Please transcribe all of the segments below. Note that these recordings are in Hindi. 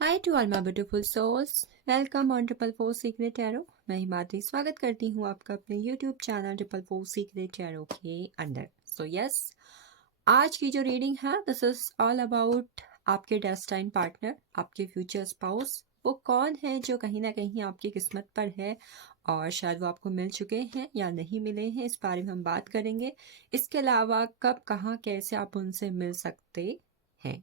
Hi to all my beautiful souls, welcome on triple four secret tarot. मैं हिमाद्री स्वागत करती हूँ आपका अपने YouTube channel triple four secret tarot के अंदर। सो यस, आज की जो रीडिंग है दिस इज ऑल अबाउट आपके डेस्टाइन पार्टनर, आपके फ्यूचर स्पाउस। वो कौन है जो कहीं ना कहीं आपकी किस्मत पर है और शायद वो आपको मिल चुके हैं या नहीं मिले हैं, इस बारे में हम बात करेंगे। इसके अलावा कब, कहाँ, कैसे आप उनसे मिल सकते हैं।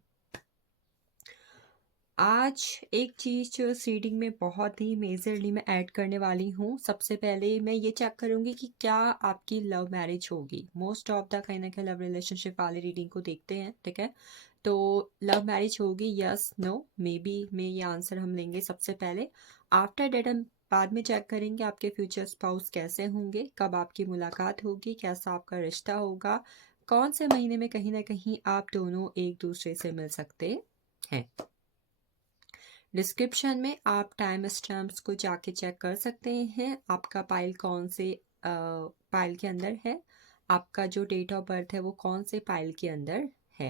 आज एक चीज़ जो इस रीडिंग में बहुत ही मेजरली मैं ऐड करने वाली हूँ। सबसे पहले मैं ये चेक करूँगी कि क्या आपकी लव मैरिज होगी। मोस्ट ऑफ द कहीं ना कहीं लव रिलेशनशिप वाले रीडिंग को देखते हैं, ठीक है। तो लव मैरिज होगी, यस नो मे बी में ये आंसर हम लेंगे सबसे पहले। आफ्टर डेट हम बाद में चेक करेंगे आपके फ्यूचर स्पाउस कैसे होंगे, कब आपकी मुलाकात होगी, कैसा आपका रिश्ता होगा, कौन से महीने में कहीं ना कहीं आप दोनों एक दूसरे से मिल सकते हैं। डिस्क्रिप्शन में आप टाइम स्टैम्प्स को जाके चेक कर सकते हैं। आपका पाइल कौन से पाइल के अंदर है, आपका जो डेट ऑफ बर्थ है वो कौन से पाइल के अंदर है।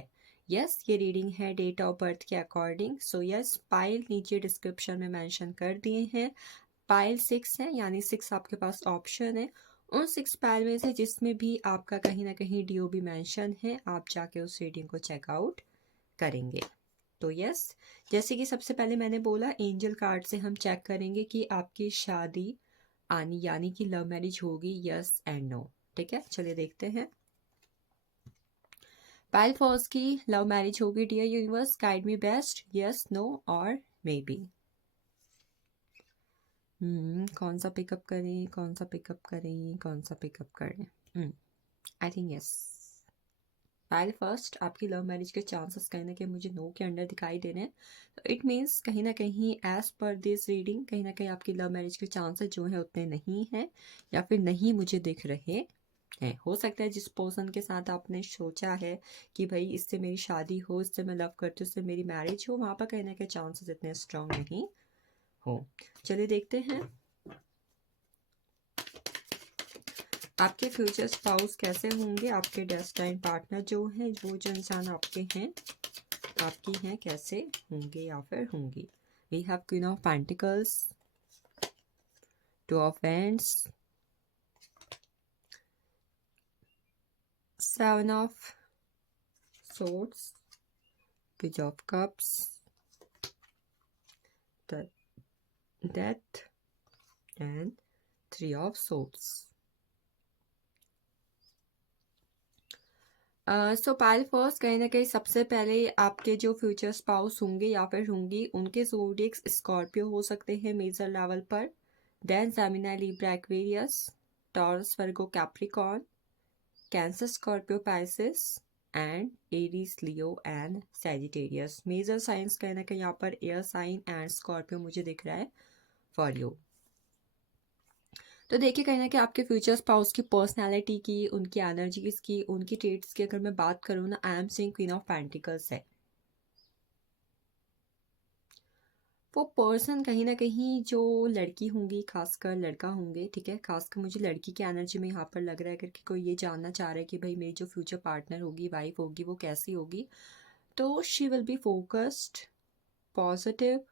यस, ये रीडिंग है डेट ऑफ बर्थ के अकॉर्डिंग। सो यस, पाइल नीचे डिस्क्रिप्शन में मेंशन कर दिए हैं। पाइल 6 है, यानी 6 आपके पास ऑप्शन है। उन 6 पाइल में से जिसमें भी आपका कहीं ना कहीं डीओबी मेंशन है, आप जाके उस रीडिंग को चेकआउट करेंगे। तो यस, जैसे कि सबसे पहले मैंने बोला, एंजल कार्ड से हम चेक करेंगे कि आपकी शादी आनी यानी कि लव मैरिज होगी, यस एंड नो। ठीक है, चलिए देखते हैं। पाइल फर्स्ट की लव मैरिज होगी। Dear universe, guide me best, yes no और मे बी। कौन सा पिकअप करें, कौन सा पिकअप करें, कौन सा पिकअप करें। I think yes, Payal first, आपकी लव मैरिज के चांसेस कहीं ना कहीं मुझे नो के अंडर दिखाई दे रहे हैं। तो इट मीन्स कहीं ना कहीं एज पर दिस रीडिंग कहीं ना कहीं आपकी लव मैरिज के चांसेस जो हैं उतने नहीं हैं, या फिर नहीं मुझे दिख रहे हैं। हो सकता है जिस पर्सन के साथ आपने सोचा है कि भाई इससे मेरी शादी हो, इससे मैं लव करती हूँ, इससे मेरी मैरिज हो, वहाँ पर कहीं ना कहीं चांसेस इतने स्ट्रांग नहीं हो। चलिए देखते हैं आपके फ्यूचर स्पाउस कैसे होंगे। आपके डेस्टाइन पार्टनर जो हैं, वो जो इंसान आपके हैं, आपकी हैं, कैसे होंगे या फिर होंगी। We have queen of pentacles, two of wands, seven of swords, page of cups, the death and three of swords. So pile first, कहीं ना कहीं सबसे पहले आपके जो फ्यूचर स्पाउस होंगे या फिर होंगी, उनके ज़ोडिएक्स स्कॉर्पियो हो सकते हैं मेजर लेवल पर। Then Gemini, Libra, Aquarius, Taurus, Virgo, Capricorn, Cancer, Scorpio, Pisces and Aries, Leo and Sagittarius. Major signs कहीं ना कहीं यहाँ पर एयर साइन एंड स्कॉर्पियो मुझे दिख रहा है फॉर यू। तो देखिए कहीं ना कहीं आपके फ्यूचर स्पाउस की पर्सनालिटी की, उनकी एनर्जीज की, उनकी ट्रेट्स की अगर मैं बात करूँ ना, I am saying queen of pentacles है। वो पर्सन कहीं ना कहीं जो लड़की होंगी, खासकर लड़का होंगे, ठीक है, खासकर मुझे लड़की की एनर्जी में यहाँ पर लग रहा है कि कोई ये जानना चाह रहा है कि भाई मेरी जो फ्यूचर पार्टनर होगी, वाइफ होगी, वो कैसी होगी। तो she will be focused, positive,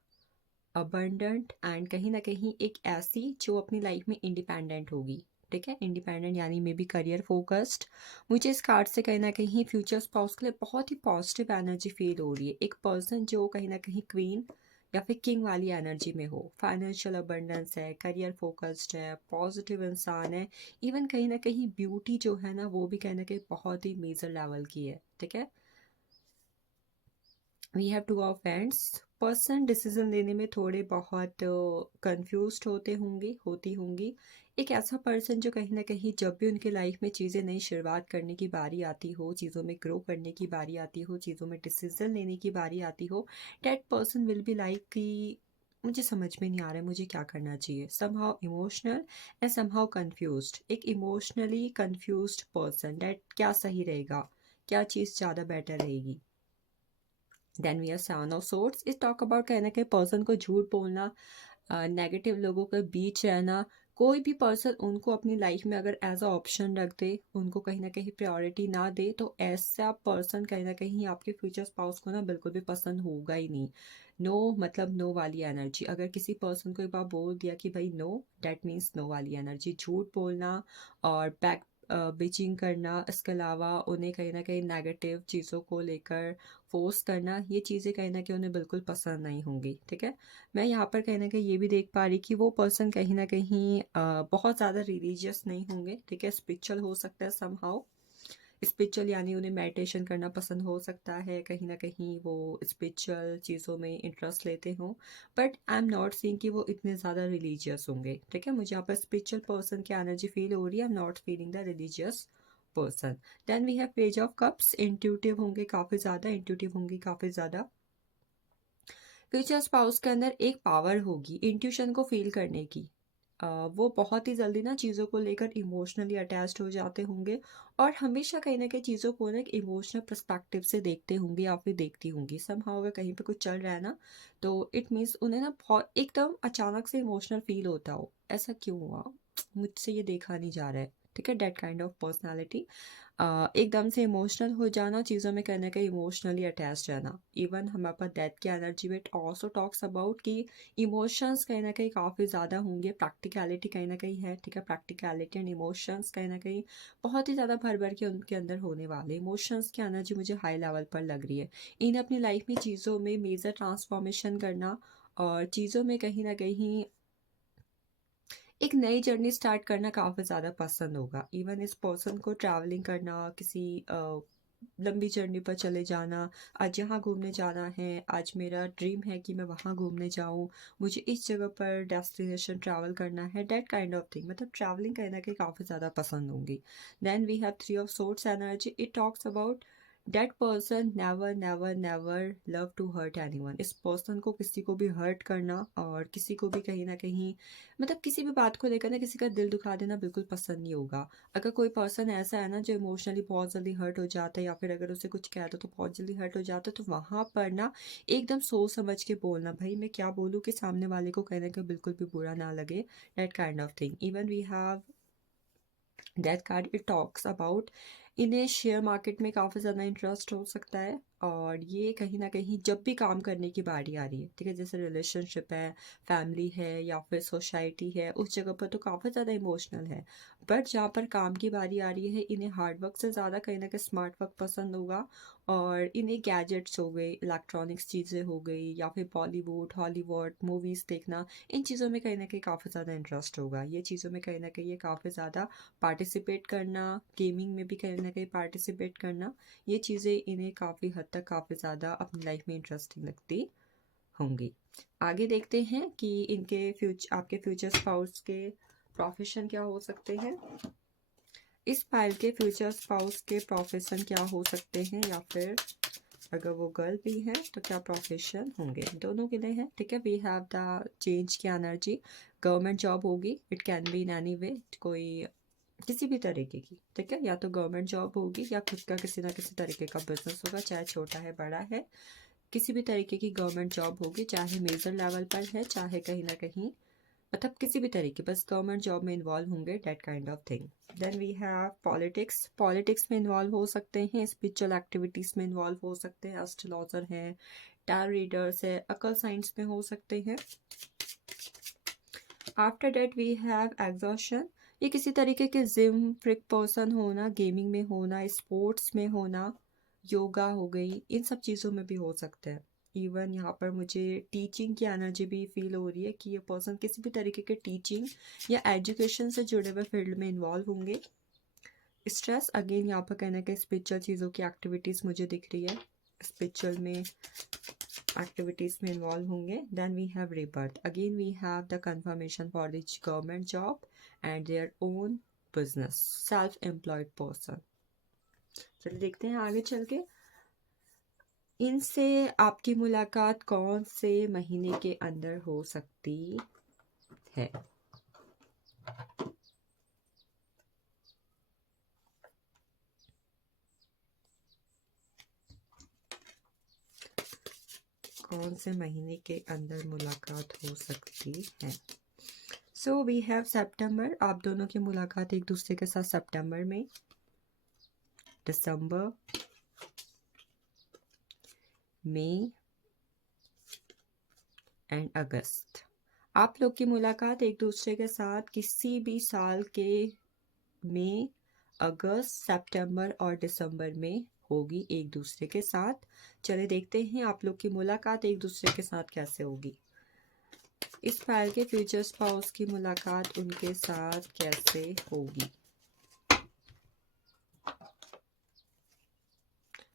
abundant and कहीं ना कहीं एक ऐसी जो अपनी लाइफ में इंडिपेंडेंट होगी। ठीक है, इंडिपेंडेंट यानी मे बी करियर फोकस्ड। मुझे इस कार्ड से कहीं ना कहीं फ्यूचर स्पाउस के लिए बहुत ही पॉजिटिव एनर्जी फील हो रही है। एक पर्सन जो कहीं ना कहीं क्वीन या फिर किंग वाली एनर्जी में हो, फाइनेंशियल अबंडेंस है, करियर फोकस्ड है, पॉजिटिव इंसान है। इवन कहीं ना कहीं ब्यूटी जो है ना, वो भी कहीं ना कहीं बहुत ही मेजर लेवल की है। ठीक है, we have two of wands. Person decision लेने में थोड़े बहुत कंफ्यूज होते होंगे, होती होंगी। एक ऐसा पर्सन जो कहीं ना कहीं जब भी उनके लाइफ में चीज़ें नई शुरुआत करने की बारी आती हो, चीज़ों में ग्रो करने की बारी आती हो, चीज़ों में डिसीजन लेने की बारी आती हो, that person will be like कि मुझे समझ में नहीं आ रहा है मुझे क्या करना चाहिए। Somehow emotional and somehow confused. एक इमोशनली कंफ्यूज्ड पर्सन, दैट क्या सही रहेगा, क्या चीज़ ज़्यादा बेटर रहेगी। Then we are seven of swords. इस टॉक अबाउट कहना कि पर्सन को झूठ बोलना, नेगेटिव लोगों के बीच रहना, कोई भी पर्सन उनको अपनी लाइफ में अगर एज अ ऑप्शन रख दे, उनको कहीं ना कहीं प्रायोरिटी ना दे, तो ऐसा पर्सन कहीं ना कहीं आपके फ्यूचर स्पाउस को ना बिल्कुल भी पसंद होगा ही नहीं। नो मतलब नो वाली एनर्जी। अगर किसी पर्सन को एक बार बोल दिया कि भाई नो, डेट मीन्स नो वाली एनर्जी। झूठ बोलना और बैक बिचिंग करना, इसके अलावा उन्हें कहीं ना कहीं नेगेटिव चीज़ों को लेकर फोर्स करना, ये चीज़ें कहीं ना कहीं उन्हें बिल्कुल पसंद नहीं होंगी। ठीक है, मैं यहाँ पर कहीं ना कहीं ये भी देख पा रही कि वो पर्सन कहीं ना कहीं बहुत ज़्यादा रिलीजियस नहीं होंगे। ठीक है, स्पिरिचुअल हो सकता है समहाउ। स्पिरिचुअल यानी उन्हें मेडिटेशन करना पसंद हो सकता है, कहीं ना कहीं वो स्पिरिचुअल चीज़ों में इंटरेस्ट लेते हों, but I am not seeing कि वो इतने ज़्यादा रिलीजियस होंगे। ठीक है, मुझे यहाँ पर स्पिरिचुअल पर्सन की एनर्जी फील हो रही है, I am not feeling the religious person. Then we have page of cups. Intuitive होंगे काफ़ी ज़्यादा, इंट्यूटिव होंगी काफ़ी ज़्यादा। फ्यूचर स्पाउस के अंदर एक पावर होगी इंट्यूशन को फील करने की। वो बहुत ही जल्दी ना चीज़ों को लेकर इमोशनली अटैच्ड हो जाते होंगे, और हमेशा कहीं ना कहीं चीज़ों को ना एक इमोशनल पर्सपेक्टिव से देखते होंगे या फिर देखती होंगी। समहाउ अगर कहीं पे कुछ चल रहा है ना, तो इट मीन्स उन्हें ना बहुत एकदम अचानक से इमोशनल फील होता हो, ऐसा क्यों हुआ, मुझसे ये देखा नहीं जा रहा है। ठीक है, डेट काइंड ऑफ पर्सनैलिटी। एकदम से इमोशनल हो जाना, चीज़ों में कहीं ना कहीं इमोशनली अटैच रहना। इवन हमारे पास डेथ की एनर्जी में ऑल्सो टॉक्स अबाउट कि इमोशंस कहीं ना कहीं काफ़ी ज़्यादा होंगे, प्रैक्टिकलिटी कहीं ना कहीं है। ठीक है, प्रैक्टिकलिटी एंड इमोशंस कहीं ना कहीं बहुत ही ज़्यादा भर भर के उनके अंदर होने वाले। इमोशंस की एनर्जी मुझे हाई लेवल पर लग रही है। इन्हें अपनी लाइफ में चीज़ों में मेजर ट्रांसफॉर्मेशन करना, और चीज़ों में कहीं ना कहीं एक नई जर्नी स्टार्ट करना काफ़ी ज़्यादा पसंद होगा। इवन इस पर्सन को ट्रैवलिंग करना, किसी लंबी जर्नी पर चले जाना, आज यहाँ घूमने जाना है, आज मेरा ड्रीम है कि मैं वहाँ घूमने जाऊँ, मुझे इस जगह पर डेस्टिनेशन ट्रैवल करना है, डेट काइंड ऑफ थिंग। मतलब ट्रैवलिंग कहीं ना कहीं काफ़ी ज़्यादा पसंद होंगी। Then we have three of swords energy. It talks about that person never never never love to hurt anyone. इस पर्सन को किसी को भी हर्ट करना, और किसी को भी कहीं ना कहीं मतलब किसी भी बात को लेकर ना किसी का दिल दुखा देना बिल्कुल पसंद नहीं होगा। अगर कोई पर्सन ऐसा है ना जो इमोशनली बहुत जल्दी हर्ट हो जाता है, या फिर अगर उसे कुछ कह दो तो बहुत जल्दी हर्ट हो जाता है, तो वहाँ पर ना एकदम सोच समझ के बोलना, भाई मैं क्या बोलूँ कि सामने वाले को कहीं ना कहीं बिल्कुल भी बुरा ना लगे, that kind of thing. Even we have that card. It talks about इन्हें शेयर मार्केट में काफ़ी ज़्यादा इंटरेस्ट हो सकता है, और ये कहीं ना कहीं जब भी काम करने की बारी आ रही है, ठीक है, जैसे रिलेशनशिप है, फैमिली है, या फिर सोसाइटी है, उस जगह पर तो काफ़ी ज़्यादा इमोशनल है। बट जहाँ पर काम की बारी आ रही है, इन्हें हार्ड वर्क से ज़्यादा कहीं ना कहीं स्मार्ट वर्क पसंद होगा। और इन्हें गैजेट्स हो गए, इलेक्ट्रॉनिक्स चीज़ें हो गई, या फिर बॉलीवुड हॉलीवुड मूवीज़ देखना, इन चीज़ों में कहीं ना कहीं काफ़ी ज़्यादा इंटरेस्ट होगा। ये चीज़ों में कहीं ना कहीं ये काफ़ी ज़्यादा पार्टिसिपेट करना, गेमिंग में भी कहीं ना कहीं पार्टिसिपेट करना, ये चीज़ें इन्हें काफ़ी हद तक काफ़ी ज़्यादा अपनी लाइफ में इंटरेस्टिंग लगती होंगी। आगे देखते हैं कि इनके आपके फ्यूचर स्पाउस के प्रोफेशन क्या हो सकते हैं। इस फाइल के फ्यूचर स्पाउस के प्रोफेशन क्या हो सकते हैं, या फिर अगर वो गर्ल भी है तो क्या प्रोफेशन होंगे, दोनों के लिए है। ठीक है, वी हैव द चेंज की एनर्जी। गवर्नमेंट जॉब होगी, it can be in any way, कोई किसी भी तरीके की। ठीक है, या तो गवर्नमेंट जॉब होगी, या खुद का किसी ना किसी तरीके का बिजनेस होगा, चाहे छोटा है बड़ा है, किसी भी तरीके की गवर्नमेंट जॉब होगी, चाहे मेजर लेवल पर है, चाहे कहीं ना कहीं मतलब किसी भी तरीके, बस गवर्नमेंट जॉब में इन्वॉल्व होंगे, that kind of thing. Then we have politics. Politics में इन्वॉल्व हो सकते हैं, स्पिरिचुअल एक्टिविटीज़ में इन्वॉल्व हो सकते हैं, एस्ट्रोलॉजर हैं, टैरो रीडर्स है, अकल साइंस में हो सकते हैं। After that we have exhaustion. ये किसी तरीके के जिम फ्रिक पर्सन होना, गेमिंग में होना, स्पोर्ट्स में होना, योगा हो गई, इन सब चीज़ों में भी हो सकते हैं। इवन यहाँ पर मुझे टीचिंग की एनर्जी भी फील हो रही है कि ये पर्सन किसी भी तरीके के टीचिंग या एजुकेशन से जुड़े हुए फील्ड में इन्वॉल्व होंगे। स्ट्रेस अगेन यहाँ पर कहना कि स्पिरिचुअल चीज़ों की एक्टिविटीज़ मुझे दिख रही है, स्पिरिचुअल में एक्टिविटीज़ में इन्वॉल्व होंगे। Then we have rebirth। Again we have the confirmation for the government job and their own business, self employed person. चलिए देखते हैं आगे चल के इनसे आपकी मुलाकात कौन से महीने के अंदर हो सकती है। कौन से महीने के अंदर मुलाकात हो सकती है। सो वी हैव सितंबर, आप दोनों की मुलाकात एक दूसरे के साथ सितंबर में, दिसंबर, मई एंड अगस्त। आप लोग की मुलाकात एक दूसरे के साथ किसी भी साल के मई, अगस्त, सितंबर और दिसंबर में होगी एक दूसरे के साथ। चले देखते हैं आप लोग की मुलाकात एक दूसरे के साथ कैसे होगी। इस फाइल के फ्यूचर स्पाउस की मुलाकात उनके साथ कैसे होगी।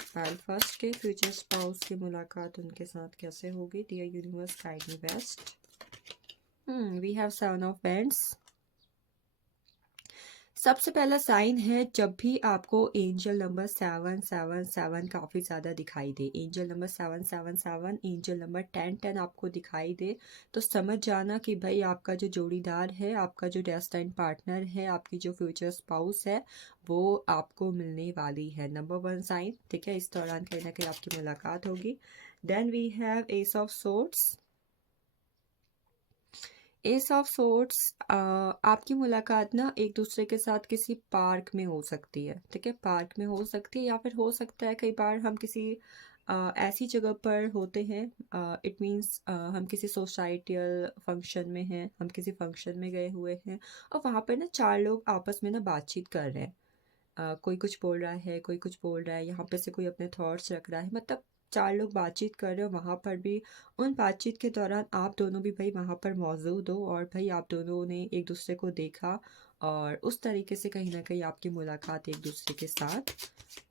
फाइल फर्स्ट के फ्यूचर स्पाउस की मुलाकात उनके साथ कैसे होगी। Dear universe guide me best. We have 7 of pents. सबसे पहला साइन है, जब भी आपको एंजल नंबर 777 काफ़ी ज़्यादा दिखाई दे, एंजल नंबर 777, एंजल नंबर 1010 आपको दिखाई दे, तो समझ जाना कि भाई आपका जो जोड़ीदार है, आपका जो डेस्टाइन पार्टनर है, आपकी जो फ्यूचर स्पाउस है, वो आपको मिलने वाली है। नंबर 1 साइन, ठीक है। इस दौरान कहीं ना कहीं आपकी मुलाकात होगी। Then we have ace of swords. Ace of swords, आपकी मुलाकात ना एक दूसरे के साथ किसी पार्क में हो सकती है, ठीक है। पार्क में हो सकती है या फिर हो सकता है कई बार हम किसी ऐसी जगह पर होते हैं, इट मीन्स हम किसी सोसाइटियल फंक्शन में हैं, हम किसी फंक्शन में गए हुए हैं और वहाँ पर ना 4 लोग आपस में ना बातचीत कर रहे हैं। कोई कुछ बोल रहा है, कोई कुछ बोल रहा है, यहाँ पे से कोई अपने थॉट्स रख रहा है, मतलब 4 लोग बातचीत कर रहे हो। वहाँ पर भी उन बातचीत के दौरान आप दोनों भी भाई वहाँ पर मौजूद हो और भाई आप दोनों ने एक दूसरे को देखा और उस तरीके से कहीं ना कहीं आपकी मुलाकात एक दूसरे के साथ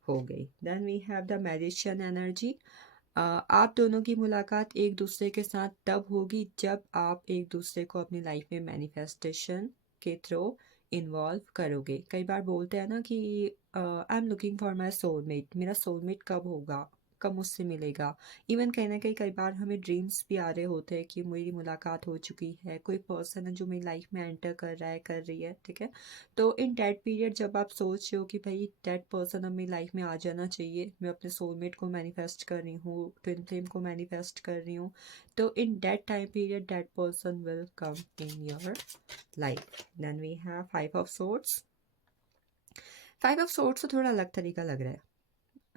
हो गई। Then we have the magician energy. आप दोनों की मुलाकात एक दूसरे के साथ तब होगी जब आप एक दूसरे को अपनी लाइफ में मैनिफेस्टेशन के थ्रू इन्वॉल्व करोगे। कई बार बोलते हैं ना कि I am looking for my soulmate, मेरा सोलमेट कब होगा, कब मुझसे मिलेगा। इवन कहीं ना कहीं कई बार हमें ड्रीम्स भी आ रहे होते हैं कि मेरी मुलाकात हो चुकी है, कोई पर्सन है जो मेरी लाइफ में एंटर कर रहा है, कर रही है, ठीक है। तो इन डेट पीरियड जब आप सोच रहे हो कि भाई डेट पर्सन अब मेरी लाइफ में आ जाना चाहिए, मैं अपने सोलमेट को मैनिफेस्ट कर रही हूँ, ट्विन फ्लेम को मैनिफेस्ट कर रही हूँ, तो in that time period that person will come in your life. Then we have 5 of swords. 5 of swords तो थोड़ा अलग तरीका लग रहा है।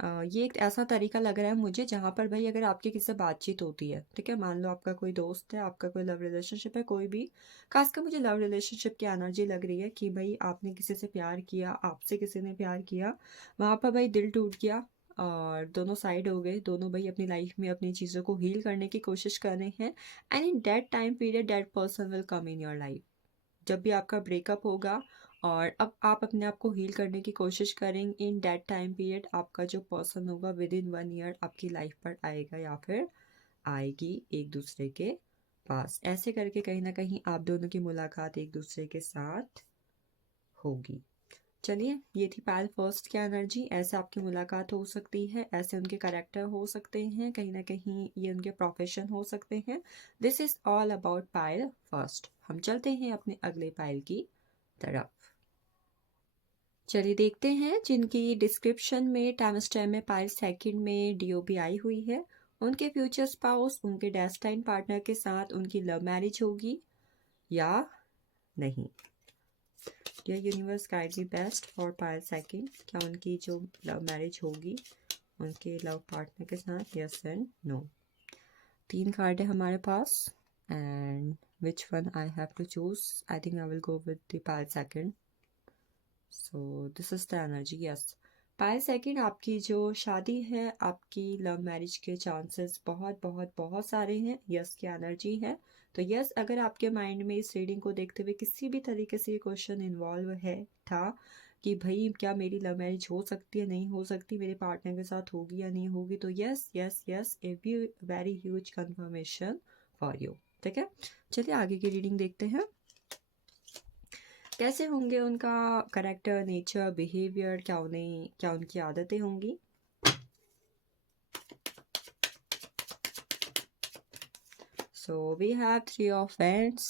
ये एक ऐसा तरीका लग रहा है मुझे जहाँ पर भाई अगर आपकी किसी से बातचीत होती है, ठीक है, मान लो आपका कोई दोस्त है, आपका कोई लव रिलेशनशिप है, कोई भी, खासकर मुझे लव रिलेशनशिप की एनर्जी लग रही है कि भाई आपने किसी से प्यार किया, आपसे किसी ने प्यार किया, वहाँ पर भाई दिल टूट गया और दोनों साइड हो गए, दोनों भाई अपनी लाइफ में अपनी चीज़ों को हील करने की कोशिश कर रहे हैं and in that time period that person will come in your life. जब भी आपका ब्रेकअप होगा और अब आप अपने आप को हील करने की कोशिश करेंगे, इन दैट टाइम पीरियड आपका जो पर्सन होगा विद इन 1 ईयर आपकी लाइफ पर आएगा या फिर आएगी एक दूसरे के पास। ऐसे करके कहीं ना कहीं आप दोनों की मुलाकात एक दूसरे के साथ होगी। चलिए, ये थी पायल फर्स्ट की एनर्जी। ऐसे आपकी मुलाकात हो सकती है, ऐसे उनके कैरेक्टर हो सकते हैं, कहीं ना कहीं ये उनके प्रोफेशन हो सकते हैं। This is all about Payal first. हम चलते हैं अपने अगले पायल की तरफ। चलिए देखते हैं जिनकी डिस्क्रिप्शन में टाइम में पायल सेकंड में डीओबी आई हुई है, उनके फ्यूचर स्पाउस, उनके डेस्टाइन पार्टनर के साथ उनकी लव मैरिज होगी या नहीं। Dear universe guide me best for pile second. क्या उनकी जो लव मैरिज होगी उनके लव पार्टनर के साथ, यस एंड नो। 3 कार्ड है हमारे पास and which one I have to choose. I think I will go with the pile second. So this is the energy, yes. Pile second, आपकी जो शादी है, आपकी लव मैरिज के चांसेस बहुत बहुत बहुत सारे हैं, यस की एनर्जी है। तो यस, अगर आपके माइंड में इस रीडिंग को देखते हुए किसी भी तरीके से ये क्वेश्चन इन्वॉल्व है था कि भाई क्या मेरी लव मैरिज हो सकती है, नहीं हो सकती, मेरे पार्टनर के साथ होगी या नहीं होगी, तो yes yes yes, a very huge confirmation for you, ठीक है। चलिए आगे की रीडिंग देखते हैं। कैसे होंगे उनका करेक्टर, नेचर, बिहेवियर, क्या उनकी आदतें होंगी। So we have 3 of Wands,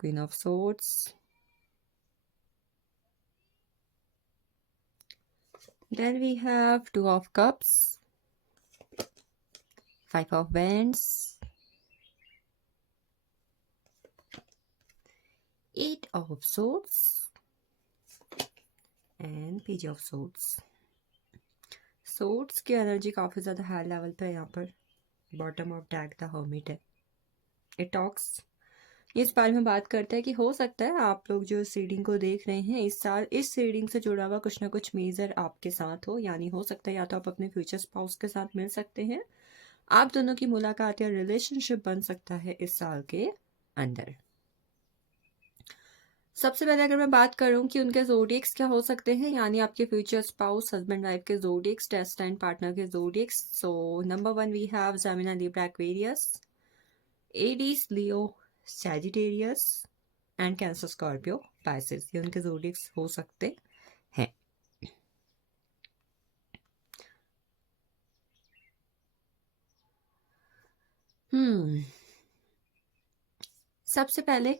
Queen of Swords, then we have 2 of Cups, 5 of Wands, of swords and page of swords. Swords की एनर्जी काफ़ी ज़्यादा हाई लेवल पे है यहाँ पर। Bottom of deck the hermit है। इट टॉक्स, ये इस बारे में बात करता है कि हो सकता है आप लोग जो इस रीडिंग को देख रहे हैं इस साल इस रीडिंग से जुड़ा हुआ कुछ ना कुछ मेजर आपके साथ हो, यानी हो सकता है या तो आप अपने फ्यूचर स्पाउस के साथ मिल सकते हैं, आप दोनों की मुलाकात या रिलेशनशिप बन सकता है इस साल के अंदर। सबसे पहले अगर मैं बात करूं कि उनके जोडिएक्स क्या हो सकते हैं, यानी आपके फ्यूचर स्पाउस हस्बैंड वाइफ के जोडिएक्स, डेस्टाइन पार्टनर के zodiacs. So number 1 we have Gemini, Libra, Aquarius, Aries, Leo, Sagittarius and Cancer, Scorpio, Pisces. ये उनके जोडिएक्स हो सकते हैं। सबसे पहले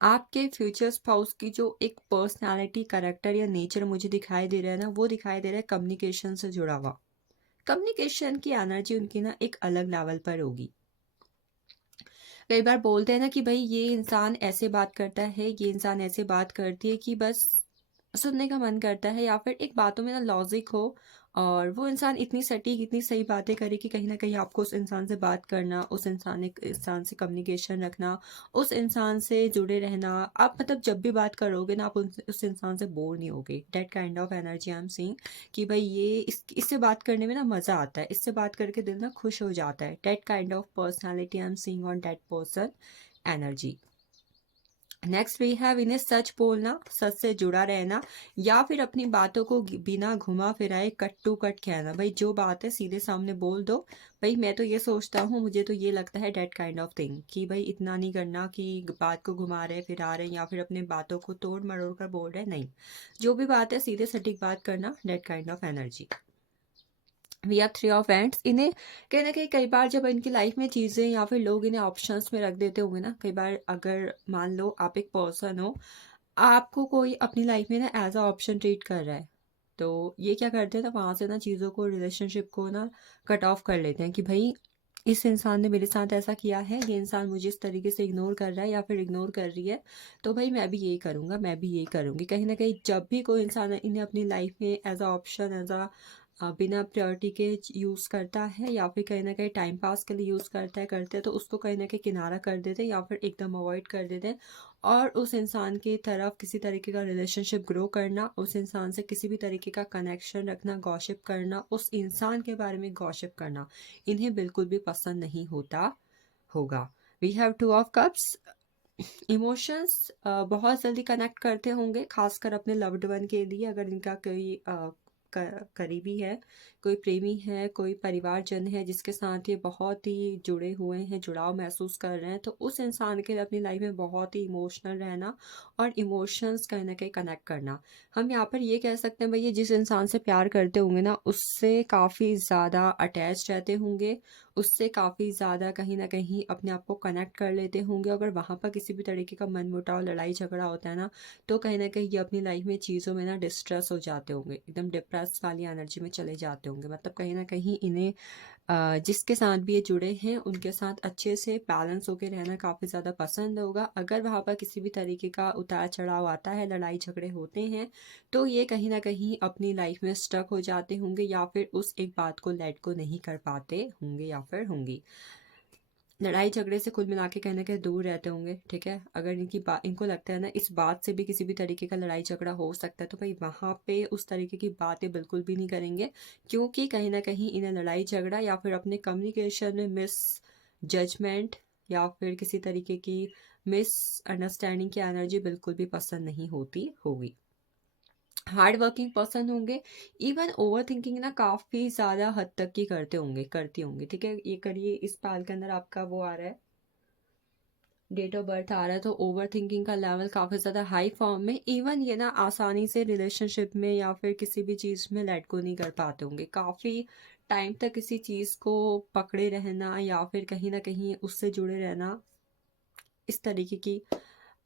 आपके फ्यूचर स्पाउस की जो एक पर्सनालिटी, करेक्टर या नेचर मुझे दिखाई दे रहा है ना, वो दिखाई दे रहा है कम्युनिकेशन से जुड़ा हुआ। कम्युनिकेशन की एनर्जी उनकी ना एक अलग लेवल पर होगी। कई बार बोलते हैं ना कि भाई ये इंसान ऐसे बात करता है, ये इंसान ऐसे बात करती है कि बस सुनने का मन करता है, या फिर एक बातों में ना लॉजिक हो और वो इंसान इतनी सटीक, इतनी सही बातें करे कि कहीं ना कहीं आपको उस इंसान से बात करना, उस इंसान से कम्युनिकेशन रखना, उस इंसान से जुड़े रहना, आप मतलब जब भी बात करोगे ना आप उस इंसान से बोर नहीं होगे। That kind of energy I am seeing कि भाई ये इससे बात करने में ना मज़ा आता है, इससे बात करके दिल ना खुश हो जाता है। That kind of personality I am seeing on that person energy. Next we have इन्हें सच बोलना, सच से जुड़ा रहना, या फिर अपनी बातों को बिना घुमा फिराए कट टू कट कहना। भाई जो बात है सीधे सामने बोल दो, भाई मैं तो ये सोचता हूँ, मुझे तो ये लगता है, डेट काइंड ऑफ थिंग कि भाई इतना नहीं करना कि बात को घुमा रहे फिरा रहे या फिर अपने बातों को तोड़ मरोड़ कर बोल रहे, नहीं, जो भी बात है सीधे सटीक बात करना, that kind of energy. We are three of wands. इन्हें कहीं ना कहीं कई बार जब इनकी लाइफ में चीज़ें या फिर लोग इन्हें ऑप्शंस में रख देते होंगे ना, कई बार अगर मान लो आप एक पर्सन हो, आपको कोई अपनी लाइफ में ना एज अ ऑप्शन ट्रीट कर रहा है, तो ये क्या करते हैं ना, वहाँ से ना चीज़ों को, रिलेशनशिप को ना कट ऑफ कर लेते हैं कि भाई इस इंसान ने मेरे साथ ऐसा किया है, ये इंसान मुझे इस तरीके से इग्नोर कर रहा है या फिर इग्नोर कर रही है, तो भाई मैं भी यही करूँगा, मैं भी यही करूँगी। कहीं ना कहीं जब भी कोई इंसान इन्हें अपनी लाइफ में as a option, as a बिना प्रायोरिटी के यूज़ करता है या फिर कहीं ना कहीं टाइम पास के लिए यूज़ करते हैं, तो उसको कहीं ना कहीं किनारा कर देते हैं या फिर एकदम अवॉइड कर देते हैं, और उस इंसान की तरफ किसी तरीके का रिलेशनशिप ग्रो करना, उस इंसान से किसी भी तरीके का कनेक्शन रखना, गॉसिप करना, उस इंसान के बारे में गॉसिप करना, इन्हें बिल्कुल भी पसंद नहीं होता होगा। We have two of cups. Emotions बहुत जल्दी कनेक्ट करते होंगे, खासकर अपने लव्ड वन के लिए। अगर इनका कोई करीबी है, कोई प्रेमी है, कोई परिवारजन है जिसके साथ ये बहुत ही जुड़े हुए हैं, जुड़ाव महसूस कर रहे हैं, तो उस इंसान के लिए अपनी लाइफ में बहुत ही इमोशनल रहना और इमोशंस कहीं ना कहीं कनेक्ट करना। हम यहाँ पर ये कह सकते हैं भाई ये जिस इंसान से प्यार करते होंगे ना, उससे काफ़ी ज़्यादा अटैच रहते होंगे, उससे काफ़ी ज़्यादा कहीं न कहीं अपने आप को कनेक्ट कर लेते होंगे। अगर वहाँ पर किसी भी तरीके का मनमुटाव, लड़ाई झगड़ा होता है ना, तो कहीं न कहीं ये अपनी लाइफ में चीज़ों में ना डिस्ट्रेस हो जाते होंगे, एकदम डिप्रेस वाली एनर्जी में चले जाते होंगे। मतलब कहीं न कहीं इन्हें जिसके साथ भी ये जुड़े हैं उनके साथ अच्छे से बैलेंस होकर रहना काफ़ी ज़्यादा पसंद होगा। अगर वहाँ पर किसी भी तरीके का उतार चढ़ाव आता है, लड़ाई झगड़े होते हैं, तो ये कहीं ना कहीं अपनी लाइफ में स्टक हो जाते होंगे या फिर उस एक बात को लेट को नहीं कर पाते होंगे या फिर होंगी। लड़ाई झगड़े से कुल मिला के कहीं ना कहीं दूर रहते होंगे, ठीक है। अगर इनको लगता है ना इस बात से भी किसी भी तरीके का लड़ाई झगड़ा हो सकता है, तो भाई वहाँ पे उस तरीके की बातें बिल्कुल भी नहीं करेंगे, क्योंकि कहीं ना कहीं इन्हें लड़ाई झगड़ा या फिर अपने कम्युनिकेशन में मिस जजमेंट या फिर किसी तरीके की मिस अंडरस्टैंडिंग की एनर्जी बिल्कुल भी पसंद नहीं होती होगी। हार्ड वर्किंग पर्सन होंगे, इवन ओवर थिंकिंग ना काफ़ी ज़्यादा हद तक की करती होंगी, ठीक है। ये करिए इस पाल के अंदर आपका वो आ रहा है, डेट ऑफ बर्थ आ रहा है, तो ओवर थिंकिंग का लेवल काफ़ी ज़्यादा हाई फॉर्म में। इवन ये ना आसानी से रिलेशनशिप में या फिर किसी भी चीज़ में लेट गो नहीं कर पाते होंगे, काफ़ी टाइम तक किसी चीज़ को पकड़े रहना या फिर कहीं ना कहीं उससे जुड़े रहना, इस तरीके की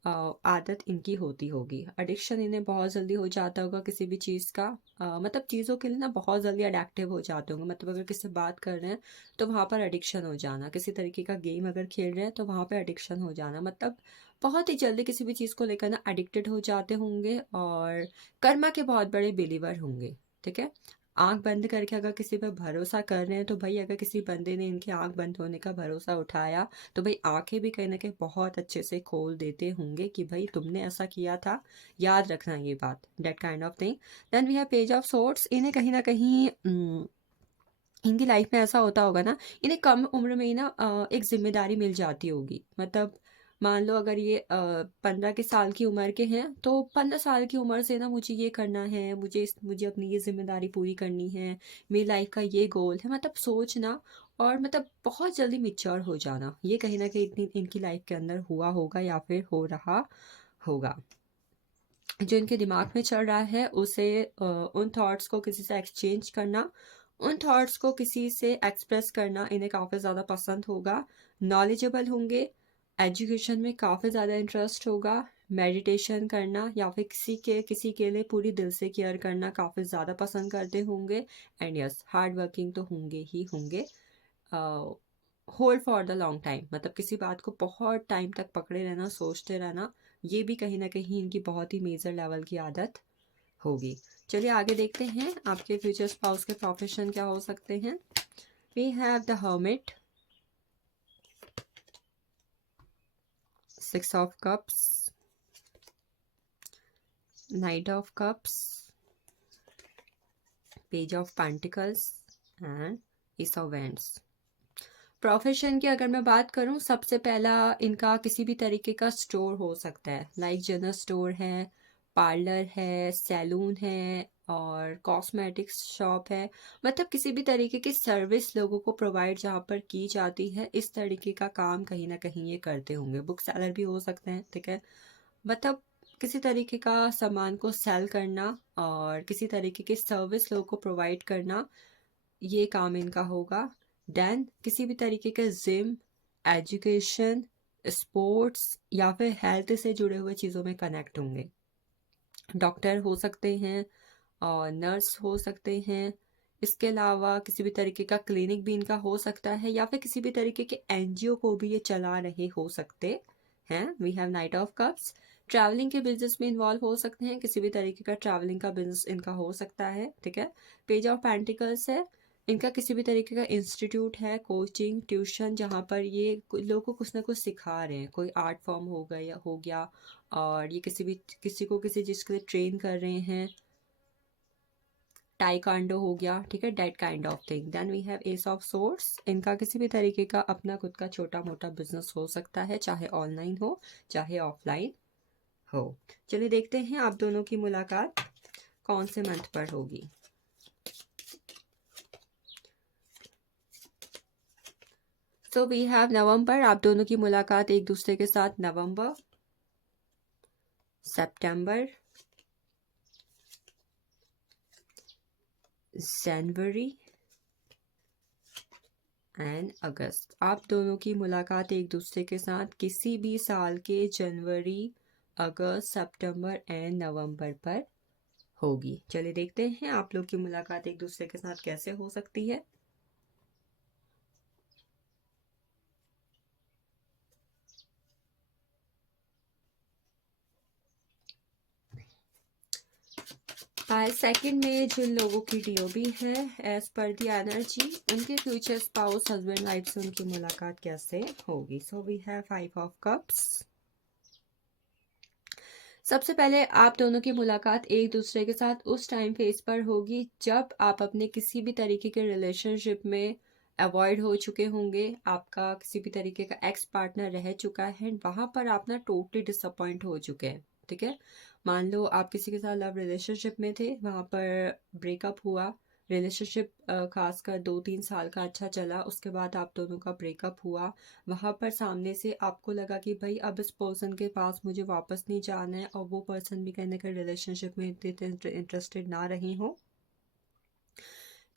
आदत इनकी होती होगी। एडिक्शन इन्हें बहुत जल्दी हो जाता होगा किसी भी चीज़ का, मतलब चीज़ों के लिए ना बहुत जल्दी अडेक्टिव हो जाते होंगे। मतलब अगर किसी से बात कर रहे हैं तो वहाँ पर एडिक्शन हो जाना, किसी तरीके का गेम अगर खेल रहे हैं तो वहाँ पर एडिक्शन हो जाना, मतलब बहुत ही जल्दी किसी भी चीज़ को लेकर ना एडिक्टेड हो जाते होंगे और कर्मा के बहुत बड़े बिलीवर होंगे। ठीक है, आंख बंद करके अगर किसी पर भरोसा कर रहे हैं तो भाई अगर किसी बंदे ने इनकी आंख बंद होने का भरोसा उठाया तो भाई आंखें भी कहीं ना कहीं बहुत अच्छे से खोल देते होंगे कि भाई तुमने ऐसा किया था, याद रखना ये बात, that kind of thing. Then we have page of swords. इन्हें कहीं ना कहीं इनकी लाइफ में ऐसा होता होगा ना, इन्हें कम उम्र में ही ना एक जिम्मेदारी मिल जाती होगी। मतलब मान लो अगर ये 15 के साल की उम्र के हैं तो 15 साल की उम्र से ना मुझे ये करना है, मुझे अपनी ये जिम्मेदारी पूरी करनी है, मेरी लाइफ का ये गोल है, मतलब सोचना और मतलब बहुत जल्दी मिच्योर हो जाना, ये कहीं ना कहीं इतनी इनकी लाइफ के अंदर हुआ होगा या फिर हो रहा होगा। जो इनके दिमाग में चल रहा है उसे उन थॉट्स को किसी से एक्सचेंज करना, उन थॉट्स को किसी से एक्सप्रेस करना इन्हें काफ़ी ज़्यादा पसंद होगा। नॉलेजेबल होंगे, एजुकेशन में काफ़ी ज़्यादा इंटरेस्ट होगा, मेडिटेशन करना या फिर किसी के लिए पूरी दिल से केयर करना काफ़ी ज़्यादा पसंद करते होंगे। एंड यस, हार्ड वर्किंग तो होंगे ही होंगे। Hold for the long time, मतलब किसी बात को बहुत टाइम तक पकड़े रहना, सोचते रहना, ये भी कहीं ना कहीं इनकी बहुत ही मेजर लेवल की आदत होगी। चलिए आगे देखते हैं आपके फ्यूचर स्पाउस के प्रोफेशन क्या हो सकते हैं। We have the hermit, 6 of cups, knight of cups, page of pentacles and ace of wands. Profession की अगर मैं बात करूं, सबसे पहला इनका किसी भी तरीके का स्टोर हो सकता है, लाइक जनरल स्टोर है, पार्लर है, सैलून है और कॉस्मेटिक्स शॉप है। मतलब किसी भी तरीके की सर्विस लोगों को प्रोवाइड जहाँ पर की जाती है, इस तरीके का काम कहीं ना कहीं ये करते होंगे। बुक सेलर भी हो सकते हैं, ठीक है, मतलब किसी तरीके का सामान को सेल करना और किसी तरीके की सर्विस लोगों को प्रोवाइड करना, ये काम इनका होगा। देन किसी भी तरीके के जिम, एजुकेशन, स्पोर्ट्स या फिर हेल्थ से जुड़े हुए चीज़ों में कनेक्ट होंगे। डॉक्टर हो सकते हैं और नर्स हो सकते हैं। इसके अलावा किसी भी तरीके का क्लिनिक भी इनका हो सकता है या फिर किसी भी तरीके के एनजीओ को भी ये चला रहे हो सकते हैं। We have knight of cups. Travelling के बिजनेस में इन्वॉल्व हो सकते हैं, किसी भी तरीके का ट्रैवलिंग का बिजनेस इनका हो सकता है, ठीक है। पेज ऑफ पेंटिकल्स है, इनका किसी भी तरीके का इंस्टीट्यूट है, कोचिंग, ट्यूशन, जहाँ पर ये लोगों को कुछ ना कुछ सिखा रहे हैं, कोई आर्ट फॉर्म हो गया और ये किसी को किसी चीज़ के लिए ट्रेन कर रहे हैं, टाइकांडो हो गया, ठीक है, that kind of thing. Then we have ace of swords, इनका किसी भी तरीके का अपना खुद का छोटा मोटा बिजनेस हो सकता है, चाहे ऑनलाइन हो चाहे ऑफलाइन हो। चलिए देखते हैं आप दोनों की मुलाकात कौन से मंथ पर होगी। सो वी हैव नवंबर, आप दोनों की मुलाकात एक दूसरे के साथ नवंबर, सितंबर, जनवरी एंड अगस्त। आप दोनों की मुलाकात एक दूसरे के साथ किसी भी साल के जनवरी, अगस्त, सितंबर एंड नवंबर पर होगी। चलिए देखते हैं आप लोग की मुलाकात एक दूसरे के साथ कैसे हो सकती है। सेकंड में जिन लोगों की डीओबी है, एज पर दी एनर्जी, उनके फ्यूचर स्पाउस, हस्बैंड वाइफ से उनकी मुलाकात कैसे होगी। So we have 5 of cups. सबसे पहले आप दोनों की मुलाकात एक दूसरे के साथ उस टाइम फेज पर होगी जब आप अपने किसी भी तरीके के रिलेशनशिप में अवॉइड हो चुके होंगे, आपका किसी भी तरीके का एक्स पार्टनर रह चुका है, वहां पर आप ना टोटली डिसअपॉइंट हो चुके हैं, ठीक है। मान लो आप किसी के साथ लव रिलेशनशिप में थे, वहां पर ब्रेकअप हुआ, रिलेशनशिप खासकर 2-3 साल का अच्छा चला, उसके बाद आप दोनों का ब्रेकअप हुआ, वहाँ पर सामने से आपको लगा कि भाई अब इस पर्सन के पास मुझे वापस नहीं जाना है और वो पर्सन भी कहीं ना कहीं रिलेशनशिप में इतने इंटरेस्टेड ना रहे हो,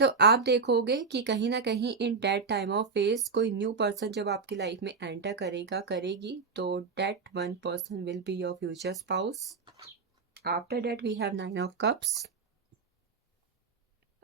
तो आप देखोगे कि कहीं ना कहीं in that time of phase कोई न्यू पर्सन जब आपकी लाइफ में एंटर करेगा करेगी, तो that one person will be your future spouse. After that we have nine of cups.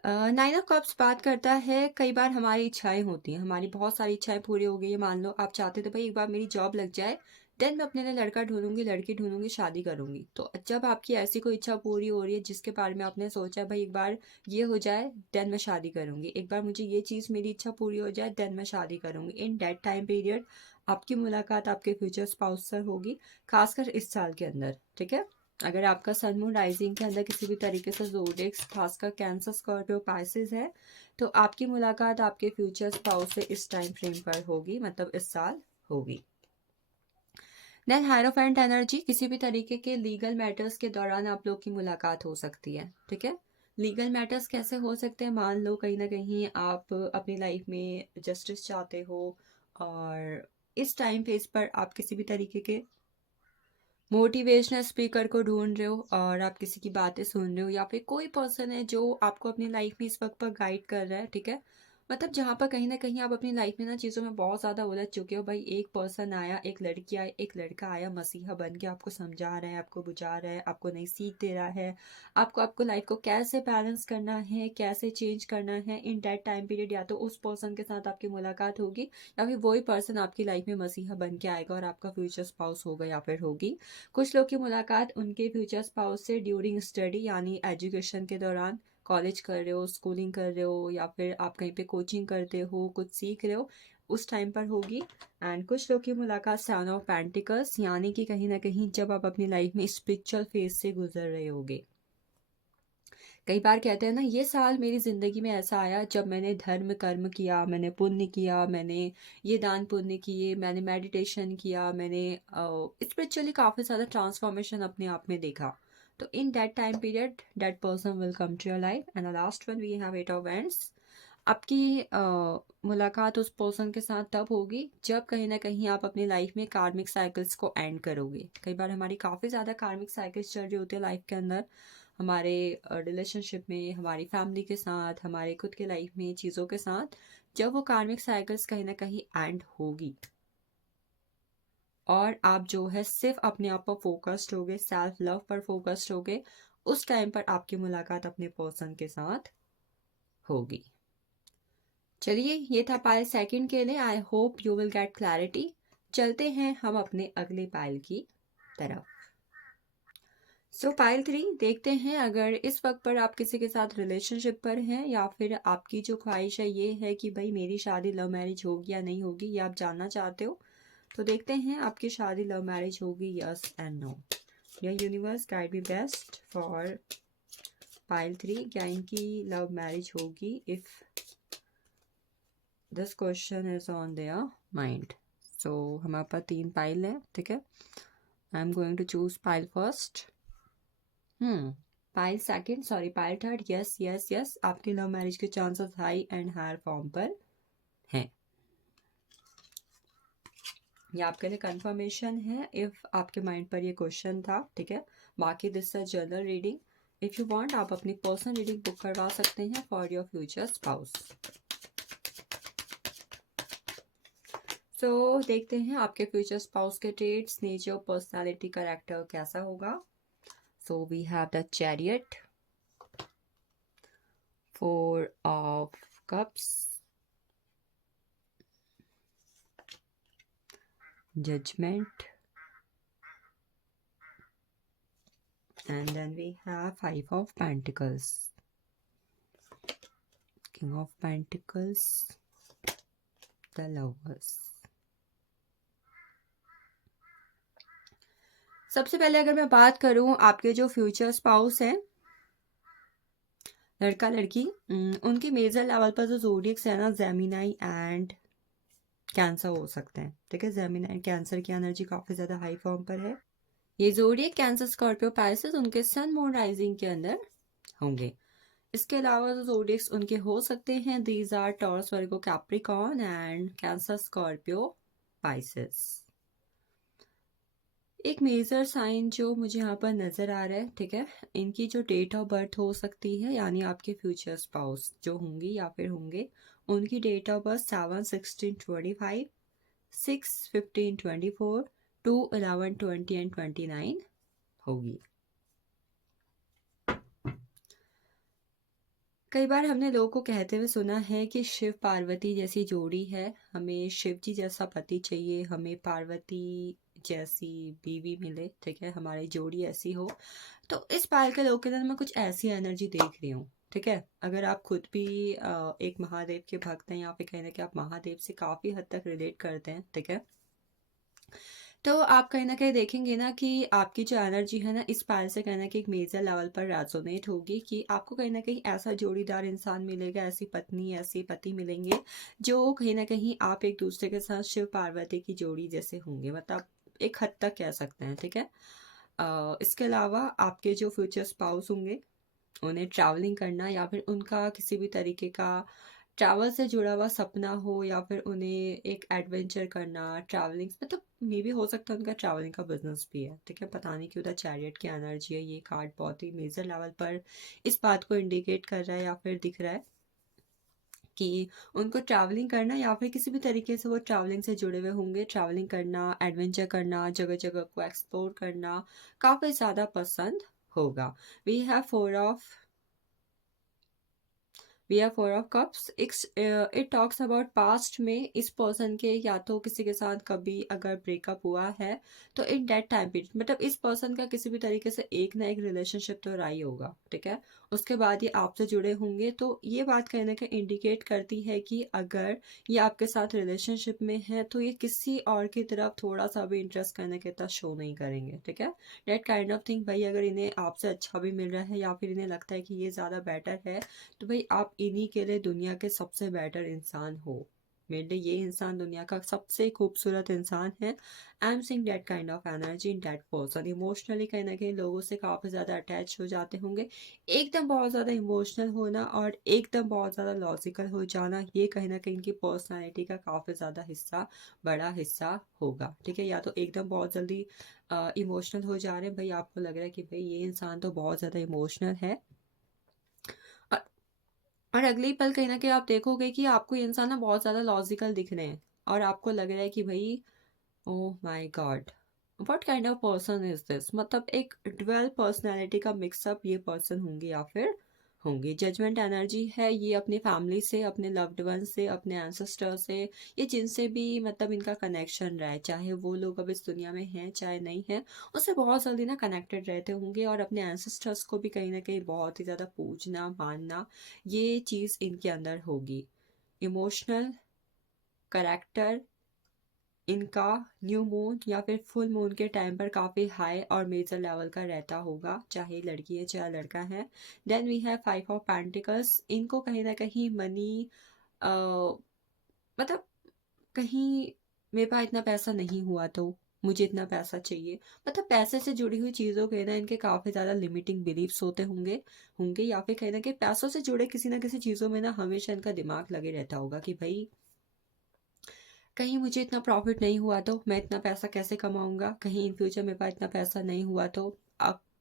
Nine of cups बात करता है कई बार हमारी इच्छाएं होती हैं, हमारी बहुत सारी इच्छाएं पूरी हो गई है. मान लो आप चाहते थे भाई एक बार मेरी जॉब लग जाए, देन मैं अपने लिए लड़का ढूंढूंगी, लड़की ढूंढूंगी, शादी करूंगी. तो जब आपकी ऐसी कोई इच्छा पूरी हो रही है जिसके बारे में आपने सोचा है भाई एक बार ये हो जाए देन मैं शादी करूंगी, एक बार मुझे ये चीज़ मेरी इच्छा पूरी हो जाए देन मैं शादी करूंगी, इन दैट टाइम पीरियड आपकी मुलाकात आपके फ्यूचर स्पाउस से होगी, खासकर इस साल के अंदर. ठीक है. अगर आपका सन मून राइजिंग के अंदर किसी भी तरीके से ज़ोडिएक्स खासकर कैंसर स्कॉर्पियो पाइसेस है, तो आपकी मुलाकात आपके फ्यूचर स्पाउस से इस टाइम फ्रेम पर होगी, मतलब इस साल होगी. देन हायरोफेंट एनर्जी, किसी भी तरीके के लीगल मैटर्स के दौरान आप लोग की मुलाकात हो सकती है. ठीक है. लीगल मैटर्स कैसे हो सकते हैं? मान लो कहीं ना कहीं आप अपनी लाइफ में जस्टिस चाहते हो और इस टाइम फेज पर आप किसी भी तरीके के मोटिवेशनल स्पीकर को ढूंढ रहे हो और आप किसी की बातें सुन रहे हो, या फिर कोई पर्सन है जो आपको अपनी लाइफ में इस वक्त पर गाइड कर रहा है. ठीक है. मतलब जहाँ पर कहीं ना कहीं आप अपनी लाइफ में ना चीज़ों में बहुत ज़्यादा उलझ चुके हो. भाई एक पर्सन आया, एक लड़की आई, एक लड़का आया मसीहा बन के आपको समझा रहा है, आपको बुझा रहा है, आपको नई सीख दे रहा है, आपको लाइफ को कैसे बैलेंस करना है, कैसे चेंज करना है. इन दैट टाइम पीरियड या तो उस पर्सन के साथ आपकी मुलाकात होगी, या फिर वही पर्सन आपकी लाइफ में मसीहा बन के आएगा और आपका फ्यूचर स्पाउस होगा या फिर होगी. कुछ लोग की मुलाकात उनके फ्यूचर स्पाउस से ड्यूरिंग स्टडी यानी एजुकेशन के दौरान, कॉलेज कर रहे हो, स्कूलिंग कर रहे हो, या फिर आप कहीं पे कोचिंग करते हो, कुछ सीख रहे हो, उस टाइम पर होगी. एंड कुछ लोग की मुलाकात सेवन ऑफ पेंटिकल्स यानी कि कहीं ना कहीं जब आप अपनी लाइफ में स्पिरिचुअल फेज से गुजर रहे होगे. कई बार कहते हैं ना ये साल मेरी ज़िंदगी में ऐसा आया जब मैंने धर्म कर्म किया, मैंने पुण्य किया, मैंने ये दान पुण्य किए, मैंने मेडिटेशन किया, मैंने स्पिरिचुअली काफ़ी ज़्यादा ट्रांसफॉर्मेशन अपने आप में देखा. तो in that time period that person will come to your life. And the last one we have eight of wands. आपकी मुलाकात उस पर्सन के साथ तब होगी जब कहीं ना कहीं आप अपनी लाइफ में कार्मिक साइकिल्स को एंड करोगे. कई बार हमारी काफ़ी ज़्यादा कार्मिक साइकिल्स चल रही होती है लाइफ के अंदर, हमारे रिलेशनशिप में, हमारी फैमिली के साथ, हमारे खुद के लाइफ में चीज़ों के साथ. जब वो कार्मिक साइकिल्स कहीं ना कहीं एंड होगी और आप जो है सिर्फ अपने आप पर फोकस्ड होगे, सेल्फ लव पर फोकस्ड होगे, उस टाइम पर आपकी मुलाकात अपने पर्सन के साथ होगी. चलिए ये था पाइल सेकंड के लिए. आई hope you will get clarity. चलते हैं हम अपने अगले पाइल की तरफ. सो पाइल 3 देखते हैं, अगर इस वक्त पर आप किसी के साथ रिलेशनशिप पर हैं या फिर आपकी जो ख्वाहिश है ये है कि भाई मेरी शादी लव मैरिज होगी या नहीं होगी, ये आप जानना चाहते हो. तो देखते हैं आपकी शादी लव मैरिज होगी, yes and no. Dear universe guide me best for pile 3. क्या इनकी लव मैरिज होगी if this question is on their mind. So हमारे पास 3 पाइल है. ठीक है. I am going to choose pile first. Pile second, sorry pile third. Yes yes yes, आपकी लव मैरिज के chances high and higher form पर हैं. ये आपके लिए कंफर्मेशन है इफ आपके माइंड पर ये क्वेश्चन था. ठीक है. बाकी this is general reading. If you want आप अपनी पर्सनल रीडिंग बुक करवा सकते हैं फॉर योर फ्यूचर स्पाउस. सो देखते हैं आपके फ्यूचर स्पाउस के ट्रेड्स, नेचर, पर्सनालिटी, कैरेक्टर कैसा होगा. So we have the Chariot, Four of Cups, Judgment, and then we have Five of Pentacles, King of Pentacles, the Lovers. सबसे पहले अगर मैं बात करूं आपके जो फ्यूचर स्पाउस हैं, लड़का लड़की, उनके मेजर लेवल पर जो ज़ोडिएक्स है ना, जेमिनाई एंड कैंसर हो सकते हैं. ठीक है. जेमिनाई एंड कैंसर की एनर्जी काफ़ी ज़्यादा हाई फॉर्म पर है. ये ज़ोडिएक कैंसर स्कॉर्पियो पाइसेस उनके सन मून राइजिंग के अंदर होंगे. इसके अलावा जो ज़ोडिएक्स उनके हो सकते हैं, these are Taurus, Virgo, Capricorn and Cancer Scorpio Pisces. एक मेजर साइन जो मुझे यहाँ पर नज़र आ रहा है, ठीक है, इनकी जो डेट ऑफ बर्थ हो सकती है, यानी आपके फ्यूचर स्पाउस जो होंगी या फिर होंगे, उनकी डेट ऑफ बर्थ 7/16/25, 6/15/24, 2/11/20 एंड 29 होगी। कई बार हमने लोगों को कहते हुए सुना है कि शिव पार्वती जैसी जोड़ी है, हमें शिव जी जैसा पति चाहिए, हमें पार्वती जैसी बीवी मिले, ठीक है, हमारी जोड़ी ऐसी हो। तो इस पाल के लोग के अंदर मैं कुछ ऐसी एनर्जी देख रही हूँ, ठीक है। अगर आप खुद भी एक महादेव के भक्त हैं या फिर कहीं ना कहीं आप महादेव से काफ़ी हद तक रिलेट करते हैं, ठीक है, तो आप कहीं न कहीं देखेंगे ना कि आपकी जो एनर्जी है ना, इस पायल से कहीं न कहीं एक मेजर लेवल पर रेजोनेट होगी कि आपको कहीं न कहीं ऐसा जोड़ीदार इंसान मिलेगा, ऐसी पत्नी, ऐसे पति मिलेंगे, जो कहीं न कहीं आप एक-दूसरे के साथ शिव-पार्वती की जोड़ी जैसे होंगे। मतलब एक हद तक कह सकते हैं, ठीक है? इसके अलावा आपके जो फ्यूचर स्पाउस होंगे, उन्हें ट्रैवलिंग करना या फिर उनका किसी भी तरीके का ट्रैवल से जुड़ा हुआ सपना हो या फिर उन्हें एक एडवेंचर करना, ट्रैवलिंग मतलब मे भी हो सकता है उनका ट्रैवलिंग का बिजनेस भी है, ठीक है। पता नहीं क्यों द चैरियट की एनर्जी है, ये कार्ड बहुत ही मेजर लेवल पर इस बात को इंडिकेट कर रहा है या फिर दिख रहा है कि उनको ट्रैवलिंग करना या फिर किसी भी तरीके से वो ट्रैवलिंग से जुड़े हुए होंगे, ट्रैवलिंग करना, एडवेंचर करना, जगह जगह को एक्सप्लोर करना काफ़ी ज़्यादा पसंद होगा। We have four of cups. It talks about past में इस पर्सन के या तो किसी के साथ कभी अगर ब्रेकअप हुआ है, तो इन दैट टाइम पीरियड मतलब इस पर्सन का किसी भी तरीके से एक ना एक रिलेशनशिप तो रहा ही होगा, ठीक है। उसके बाद ये आपसे जुड़े होंगे, तो ये बात कहीं ना कहीं इंडिकेट करती है कि अगर ये आपके साथ रिलेशनशिप में है तो ये किसी और की तरफ थोड़ा सा भी इंटरेस्ट करने के तक शो नहीं करेंगे, ठीक है। डेट काइंड ऑफ थिंग, भाई अगर इन्हें आपसे अच्छा भी मिल रहा है या फिर इन्हें लगता है कि ये ज़्यादा बेटर है, तो भाई आप इन्हीं के लिए दुनिया के सबसे बेटर इंसान हो। मेरे लिए ये इंसान दुनिया का सबसे खूबसूरत इंसान है। I am seeing that kind of energy in that person. Emotionally कहीं ना कहीं लोगों से काफ़ी ज़्यादा अटैच हो जाते होंगे। एकदम बहुत ज़्यादा इमोशनल होना और एकदम बहुत ज़्यादा लॉजिकल हो जाना, ये कहीं ना कहीं इनकी पर्सनैलिटी का काफ़ी ज़्यादा हिस्सा, बड़ा हिस्सा होगा, ठीक है। या तो एकदम बहुत जल्दी इमोशनल हो जा रहे हैं, भाई आपको लग रहा है कि भाई ये इंसान तो बहुत ज़्यादा इमोशनल है, और और अगले ही पल कहीं न कहीं आप देखोगे कि आपको ये इंसान ना बहुत ज़्यादा लॉजिकल दिख रहे हैं और आपको लग रहा है कि भई oh my God! What kind of person is this? मतलब एक ड्यूअल पर्सनैलिटी का मिक्सअप ये पर्सन होंगे या फिर होंगी। जजमेंट एनर्जी है, ये अपनी फैमिली से, अपने लव्ड वन से, अपने एंसेस्टर से, ये जिनसे भी मतलब इनका कनेक्शन रहा है, चाहे वो लोग अब इस दुनिया में हैं, चाहे नहीं हैं, उससे बहुत जल्दी ना कनेक्टेड रहते होंगे और अपने एंसेस्टर्स को भी कहीं न कहीं बहुत ही ज़्यादा पूजना, मानना, ये चीज़ इनके अंदर होगी। इमोशनल करैक्टर इनका न्यू मून या फिर फुल मून के टाइम पर काफ़ी हाई और मेजर लेवल का रहता होगा, चाहे लड़की है चाहे लड़का है। Then we have 5 of pentacles. इनको कहीं ना कहीं मनी, मतलब कहीं मेरे पास इतना पैसा नहीं हुआ तो मुझे इतना पैसा चाहिए, मतलब पैसे से जुड़ी हुई चीज़ों के ना इनके काफ़ी ज़्यादा लिमिटिंग बिलीव्स होते होंगे होंगे या फिर कहीं ना कहीं पैसों से जुड़े किसी ना किसी चीज़ों में ना हमेशा इनका दिमाग लगे रहता होगा कि भाई कहीं मुझे इतना प्रॉफिट नहीं हुआ तो मैं इतना पैसा कैसे कमाऊँगा? कहीं इन फ्यूचर मेरे पास इतना पैसा नहीं हुआ तो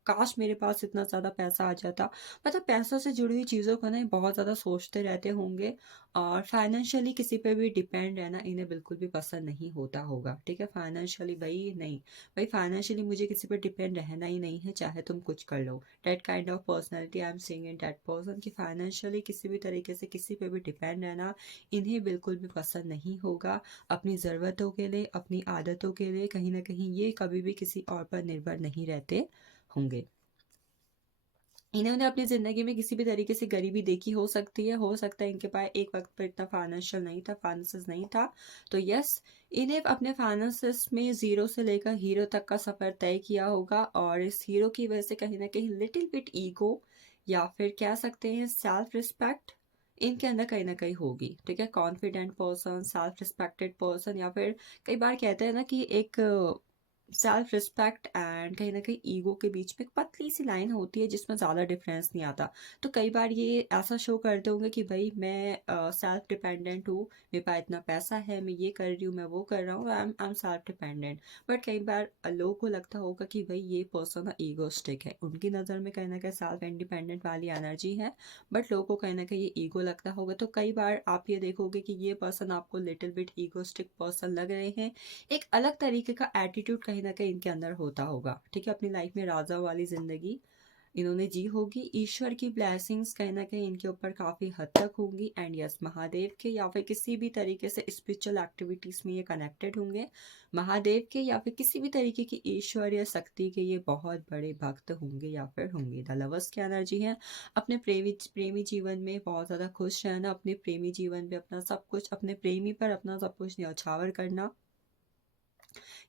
काश मेरे पास इतना ज़्यादा पैसा आ जाता। मतलब पैसों से जुड़ी हुई चीज़ों को ना ये बहुत ज़्यादा सोचते रहते होंगे और फाइनेंशियली किसी पे भी डिपेंड रहना इन्हें बिल्कुल भी पसंद नहीं होता होगा, ठीक है? फाइनेंशियली भई नहीं, भई फाइनेंशियली मुझे किसी पे डिपेंड रहना ही नहीं है, चाहे तुम कुछ कर लो। That kind of personality I am seeing in that person कि फाइनेंशियली किसी भी तरीके से किसी पे भी डिपेंड रहना इन्हें बिल्कुल भी पसंद नहीं होगा। अपनी ज़रूरतों के लिए, अपनी आदतों के लिए कहीं न कहीं ये कभी भी किसी और पर निर्भर नहीं रहते होंगे। इन्होंने अपनी ज़िंदगी में किसी भी तरीके से गरीबी देखी हो सकती है, हो सकता है इनके पास एक वक़्त पर इतना फाइनेंशियल नहीं था, फाइनेंसेस नहीं था। तो यस, इन्हें अपने फाइनेंसेस में ज़ीरो से लेकर हीरो तक का सफ़र तय किया होगा और इस हीरो की वजह से कहीं न कहीं लिटिल बिट ईगो या फिर कह सकते हैं सेल्फ रिस्पेक्ट इनके अंदर कहीं न कहीं होगी, ठीक है? Confident person, self respected person या फिर कई बार कहते हैं ना कि एक सेल्फ रिस्पेक्ट एंड कहीं ना कहीं ईगो के बीच में एक पतली सी लाइन होती है जिसमें ज़्यादा डिफरेंस नहीं आता। तो कई बार ये ऐसा शो करते होंगे कि भाई मैं सेल्फ डिपेंडेंट हूँ, मेरे पास इतना पैसा है, मैं ये कर रही हूँ, मैं वो कर रहा हूँ, I am self dependent. But कई बार लोगों को लगता होगा कि भाई ये पर्सन ईगोस्टिक है, उनकी नज़र में कहीं ना कहीं सेल्फ इंडिपेंडेंट वाली एनर्जी है, बट लोगों को कहीं ना कहीं ये ईगो लगता होगा। तो कई बार आप ये देखोगे कि ये पर्सन आपको लिटिल बिट ईगोस्टिक पर्सन लग रहे हैं, एक अलग तरीके का एटीट्यूड कहीं ना कहीं इनके अंदर होता होगा। ठीक है, अपनी लाइफ में राजा वाली जिंदगी इन्होंने जी होगी, ईश्वर की ब्लेसिंग्स कहीं ना कहीं इनके ऊपर काफ़ी हद तक होंगी। एंड यस, महादेव के या फिर किसी भी तरीके से स्पिरिचुअल एक्टिविटीज़ में ये कनेक्टेड होंगे। महादेव के या फिर किसी भी तरीके की ईश्वर या शक्ति के ये बहुत बड़े भक्त होंगे या फिर होंगे। द लवर्स की एनर्जी है, अपने प्रेमी जीवन में बहुत ज़्यादा खुश रहना, अपने प्रेमी जीवन में अपना सब कुछ, अपने प्रेमी पर अपना सब कुछ न्यौछावर करना,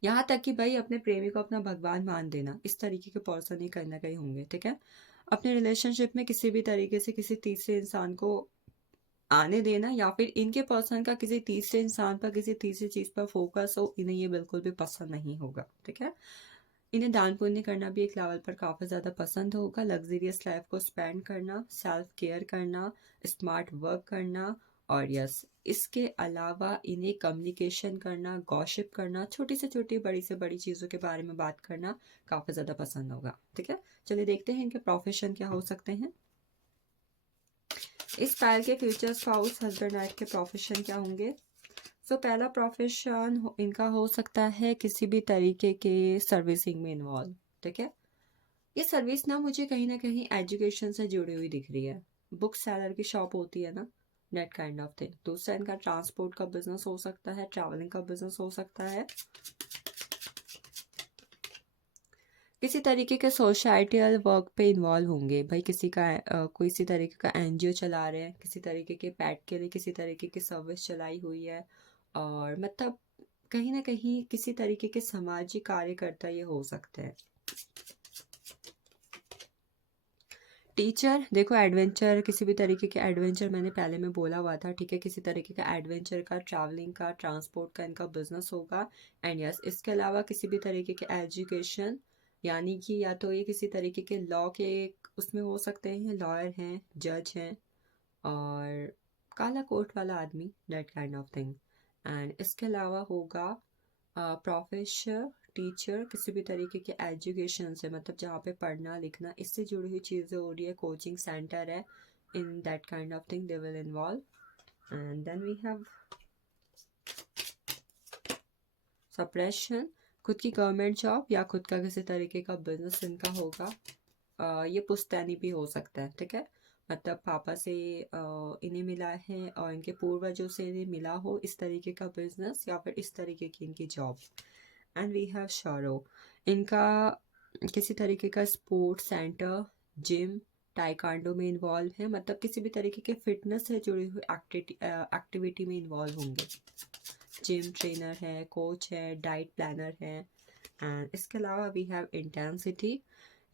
यहाँ तक कि भाई अपने प्रेमी को अपना भगवान मान देना। इस तरीके के पर्सन ही कहीं ना कहीं होंगे। ठीक है, अपने रिलेशनशिप में किसी भी तरीके से किसी तीसरे इंसान को आने देना या फिर इनके पर्सन का किसी तीसरे इंसान पर किसी तीसरी चीज पर फोकस हो, इन्हें ये बिल्कुल भी पसंद नहीं होगा। ठीक है, इन्हें दान पुण्य करना भी एक लेवल पर काफ़ी ज़्यादा पसंद होगा, लग्जरियस लाइफ को स्पेंड करना, सेल्फ केयर करना, स्मार्ट वर्क करना, और यस, इसके अलावा इन्हें कम्युनिकेशन करना, गॉसिप करना, छोटी से छोटी बड़ी से बड़ी चीज़ों के बारे में बात करना काफ़ी ज़्यादा पसंद होगा। ठीक है, चलिए देखते हैं इनके प्रोफेशन क्या हो सकते हैं। इस पैर के फ्यूचर स्पाउस हस्बैंड वाइफ के प्रोफेशन क्या होंगे। सो पहला प्रोफेशन इनका हो सकता है किसी भी तरीके के सर्विसिंग में इन्वॉल्व। ठीक है, ये सर्विस ना कहीं एजुकेशन से जुड़ी हुई दिख रही है। बुक सेलर की शॉप होती है ना, नेट काइंड ऑफ थिंग। दूसरा इनका ट्रांसपोर्ट का बिजनेस हो सकता है, ट्रैवलिंग का बिजनेस हो सकता है, किसी तरीके के सोसाइटियल वर्क पे इन्वॉल्व होंगे। भाई किसी का कोई इसी तरीके का एनजीओ चला रहे हैं, किसी तरीके के पैट के लिए किसी तरीके की सर्विस चलाई हुई है, और मतलब कहीं ना कहीं किसी तरीके के सामाजिक कार्यकर्ता ये हो सकते हैं। टीचर, देखो एडवेंचर, किसी भी तरीके के एडवेंचर मैंने पहले में बोला हुआ था। ठीक है, किसी तरीके का एडवेंचर का, ट्रैवलिंग का, ट्रांसपोर्ट का इनका बिजनेस होगा। एंड यस, इसके अलावा किसी भी तरीके के एजुकेशन, यानी कि या तो ये किसी तरीके के लॉ के उसमें हो सकते हैं, लॉयर हैं, जज हैं, और काला कोट वाला आदमी, that kind of thing. And इसके अलावा होगा प्रोफेसर, टीचर, किसी भी तरीके के एजुकेशन से, मतलब जहाँ पे पढ़ना लिखना इससे जुड़ी हुई चीज़ें हो रही है, कोचिंग सेंटर है, in that kind of thing they will involve. And then we have suppression, खुद की गवर्नमेंट जॉब या खुद का किसी तरीके का बिजनेस इनका होगा। ये पुश्तैनी भी हो सकता है। ठीक है, मतलब पापा से इन्हें मिला है और इनके पूर्वजों से इन्हें मिला हो इस तरीके का बिजनेस या फिर इस तरीके की इनकी जॉब। एंड वी हैव शोरो, इनका किसी तरीके का स्पोर्ट्स सेंटर, जिम, टाइकांडो में इन्वॉल्व है, मतलब किसी भी तरीके के फिटनेस से जुड़ी हुई एक्टिविटी में इन्वॉल्व होंगे। जिम ट्रेनर है, कोच है, डाइट प्लानर है। एंड इसके अलावा वी हैव इंटेंसिटी,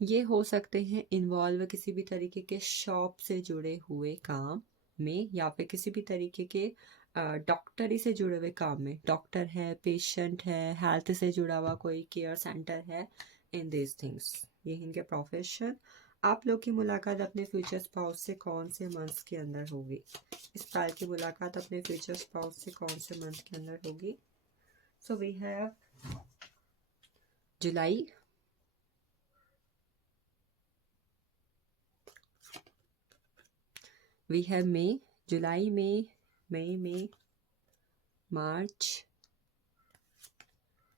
ये हो सकते हैं इन्वॉल्व किसी भी तरीके के शॉप से जुड़े हुए काम में या फिर किसी भी तरीके के डॉक्टरी से जुड़े हुए काम में। डॉक्टर है, पेशेंट है, हेल्थ से जुड़ा हुआ कोई केयर सेंटर है, इन दिस थिंग्स, ये इनके प्रोफेशन। आप लोग की मुलाकात अपने फ्यूचर स्पाउस से कौन से मंथ के अंदर होगी। इस पाल की मुलाकात अपने फ्यूचर स्पाउस से कौन से मंथ के अंदर होगी। So we have July, we have May, जुलाई में, मई में, मार्च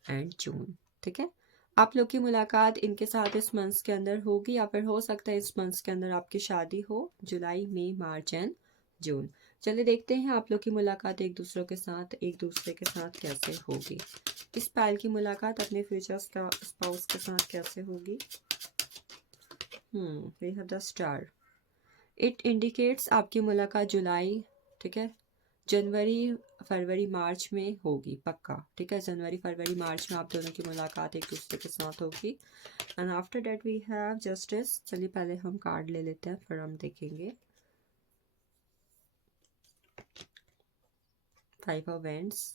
एंड जून। ठीक है, आप लोग की मुलाकात इनके साथ इस मंथ के अंदर होगी या फिर हो सकता है इस मंथ के अंदर आपकी शादी हो, जुलाई, मई, मार्च एंड जून। चलिए देखते हैं आप लोग की मुलाकात एक दूसरे के साथ कैसे होगी। इस पायल की मुलाकात अपने फ्यूचर का स्पाउस के साथ कैसे होगी। We have the star, it indicates आपकी मुलाकात जुलाई, ठीक है, जनवरी, फरवरी, मार्च में होगी पक्का। ठीक है, जनवरी, फरवरी, मार्च में आप दोनों की मुलाकात एक दूसरे के साथ होगी। And after that we have justice. चलिए पहले हम कार्ड ले लेते हैं, फिर हम देखेंगे। 5 ऑफ वेंड्स,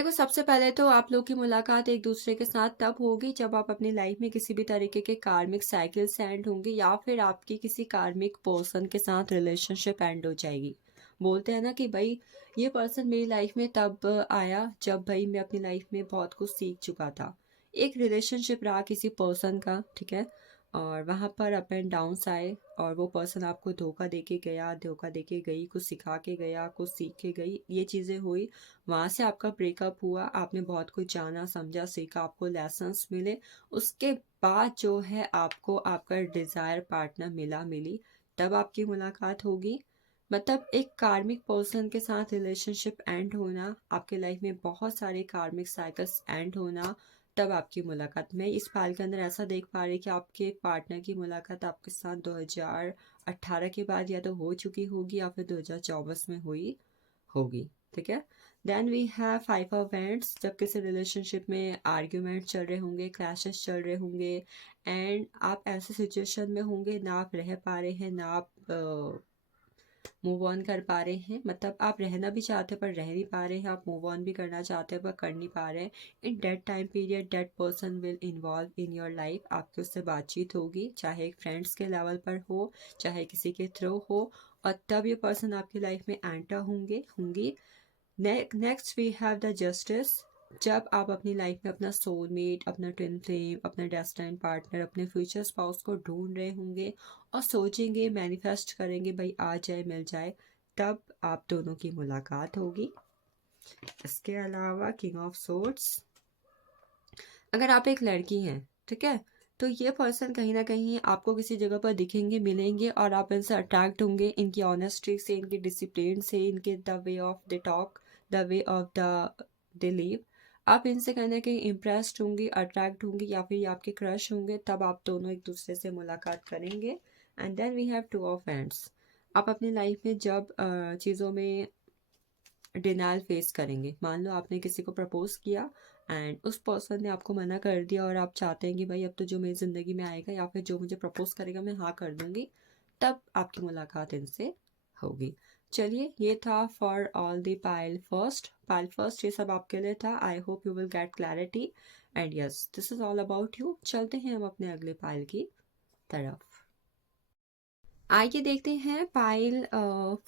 देखो, सबसे पहले तो आप लोग की मुलाकात एक दूसरे के साथ तब होगी जब आप अपनी लाइफ में किसी भी तरीके के कार्मिक साइकिल से एंड होंगे, या फिर आपकी किसी कार्मिक पर्सन के साथ रिलेशनशिप एंड हो जाएगी। बोलते हैं ना कि भाई ये पर्सन मेरी लाइफ में तब आया जब भाई मैं अपनी लाइफ में बहुत कुछ सीख चुका था। एक रिलेशनशिप रहा किसी पर्सन का, ठीक है, और वहाँ पर अप एंड डाउन्स आए, और वो पर्सन आपको धोखा दे के गया, धोखा दे के गई, कुछ सिखा के गया, कुछ सीख के गई, ये चीज़ें हुई। वहाँ से आपका ब्रेकअप हुआ, आपने बहुत कुछ जाना समझा सीखा, आपको लेसन्स मिले। उसके बाद जो है आपको आपका डिज़ायर पार्टनर मिली, तब आपकी मुलाकात होगी। मतलब एक कार्मिक पर्सन के साथ रिलेशनशिप एंड होना, आपके लाइफ में बहुत सारे कार्मिक साइकिल्स एंड होना, तब आपकी मुलाकात। मैं इस पाल के अंदर ऐसा देख पा रही कि आपके पार्टनर की मुलाकात आपके साथ 2018 के बाद या तो हो चुकी होगी या फिर 2024 में हुई होगी, ठीक है। Then we have 5 of wands, जब किसी रिलेशनशिप में आर्ग्यूमेंट चल रहे होंगे, क्लैशेस चल रहे होंगे, एंड आप ऐसे सिचुएशन में होंगे ना आप रह पा रहे हैं, ना आप मूव ऑन कर पा रहे हैं। मतलब आप रहना भी चाहते हैं पर रह नहीं पा रहे हैं, आप मूव ऑन भी करना चाहते हैं पर कर नहीं पा रहे हैं। In that time period that person will involve in your life, आपकी उससे बातचीत होगी, चाहे एक फ्रेंड्स के लेवल पर हो, चाहे किसी के थ्रू हो, और तब ये पर्सन आपकी लाइफ में एंटर होंगी। Next we have the justice, जब आप अपनी लाइफ में अपना सोलमेट, अपना ट्विन फ्लेम, अपना डेस्टिन्ड पार्टनर, अपने फ्यूचर स्पाउस को ढूंढ रहे होंगे और सोचेंगे, मैनिफेस्ट करेंगे भाई आ जाए मिल जाए, तब आप दोनों की मुलाकात होगी। इसके अलावा किंग ऑफ सोर्ड्स, अगर आप एक लड़की हैं, ठीक है, तो ये पर्सन कहीं ना कहीं आपको किसी जगह पर दिखेंगे, मिलेंगे, और आप इनसे अट्रैक्ट होंगे, इनकी ऑनेस्टी से, इनके डिसिप्लिन से, इनके the way of the talk, the way of the live, आप इनसे कहीं ना कहीं इम्प्रेस्ड होंगी, अट्रैक्ट होंगी, या फिर ये आपके क्रश होंगे, तब आप दोनों एक दूसरे से मुलाकात करेंगे। And then we have 2 of wands, आप अपनी लाइफ में जब चीज़ों में डिनाइल फेस करेंगे। मान लो आपने किसी को प्रपोज किया एंड उस पर्सन ने आपको मना कर दिया, और आप चाहते हैं कि भाई अब तो जो मेरी ज़िंदगी में आएगा या फिर जो मुझे प्रपोज करेगा मैं हाँ कर दूंगी, तब आपकी मुलाकात इनसे होगी। चलिए, ये था for all the pile first, ये सब आपके लिए था। I hope you will get clarity, and yes this is all about you. चलते हैं हम अपने अगले पाइल की तरफ। आइए देखते हैं पाइल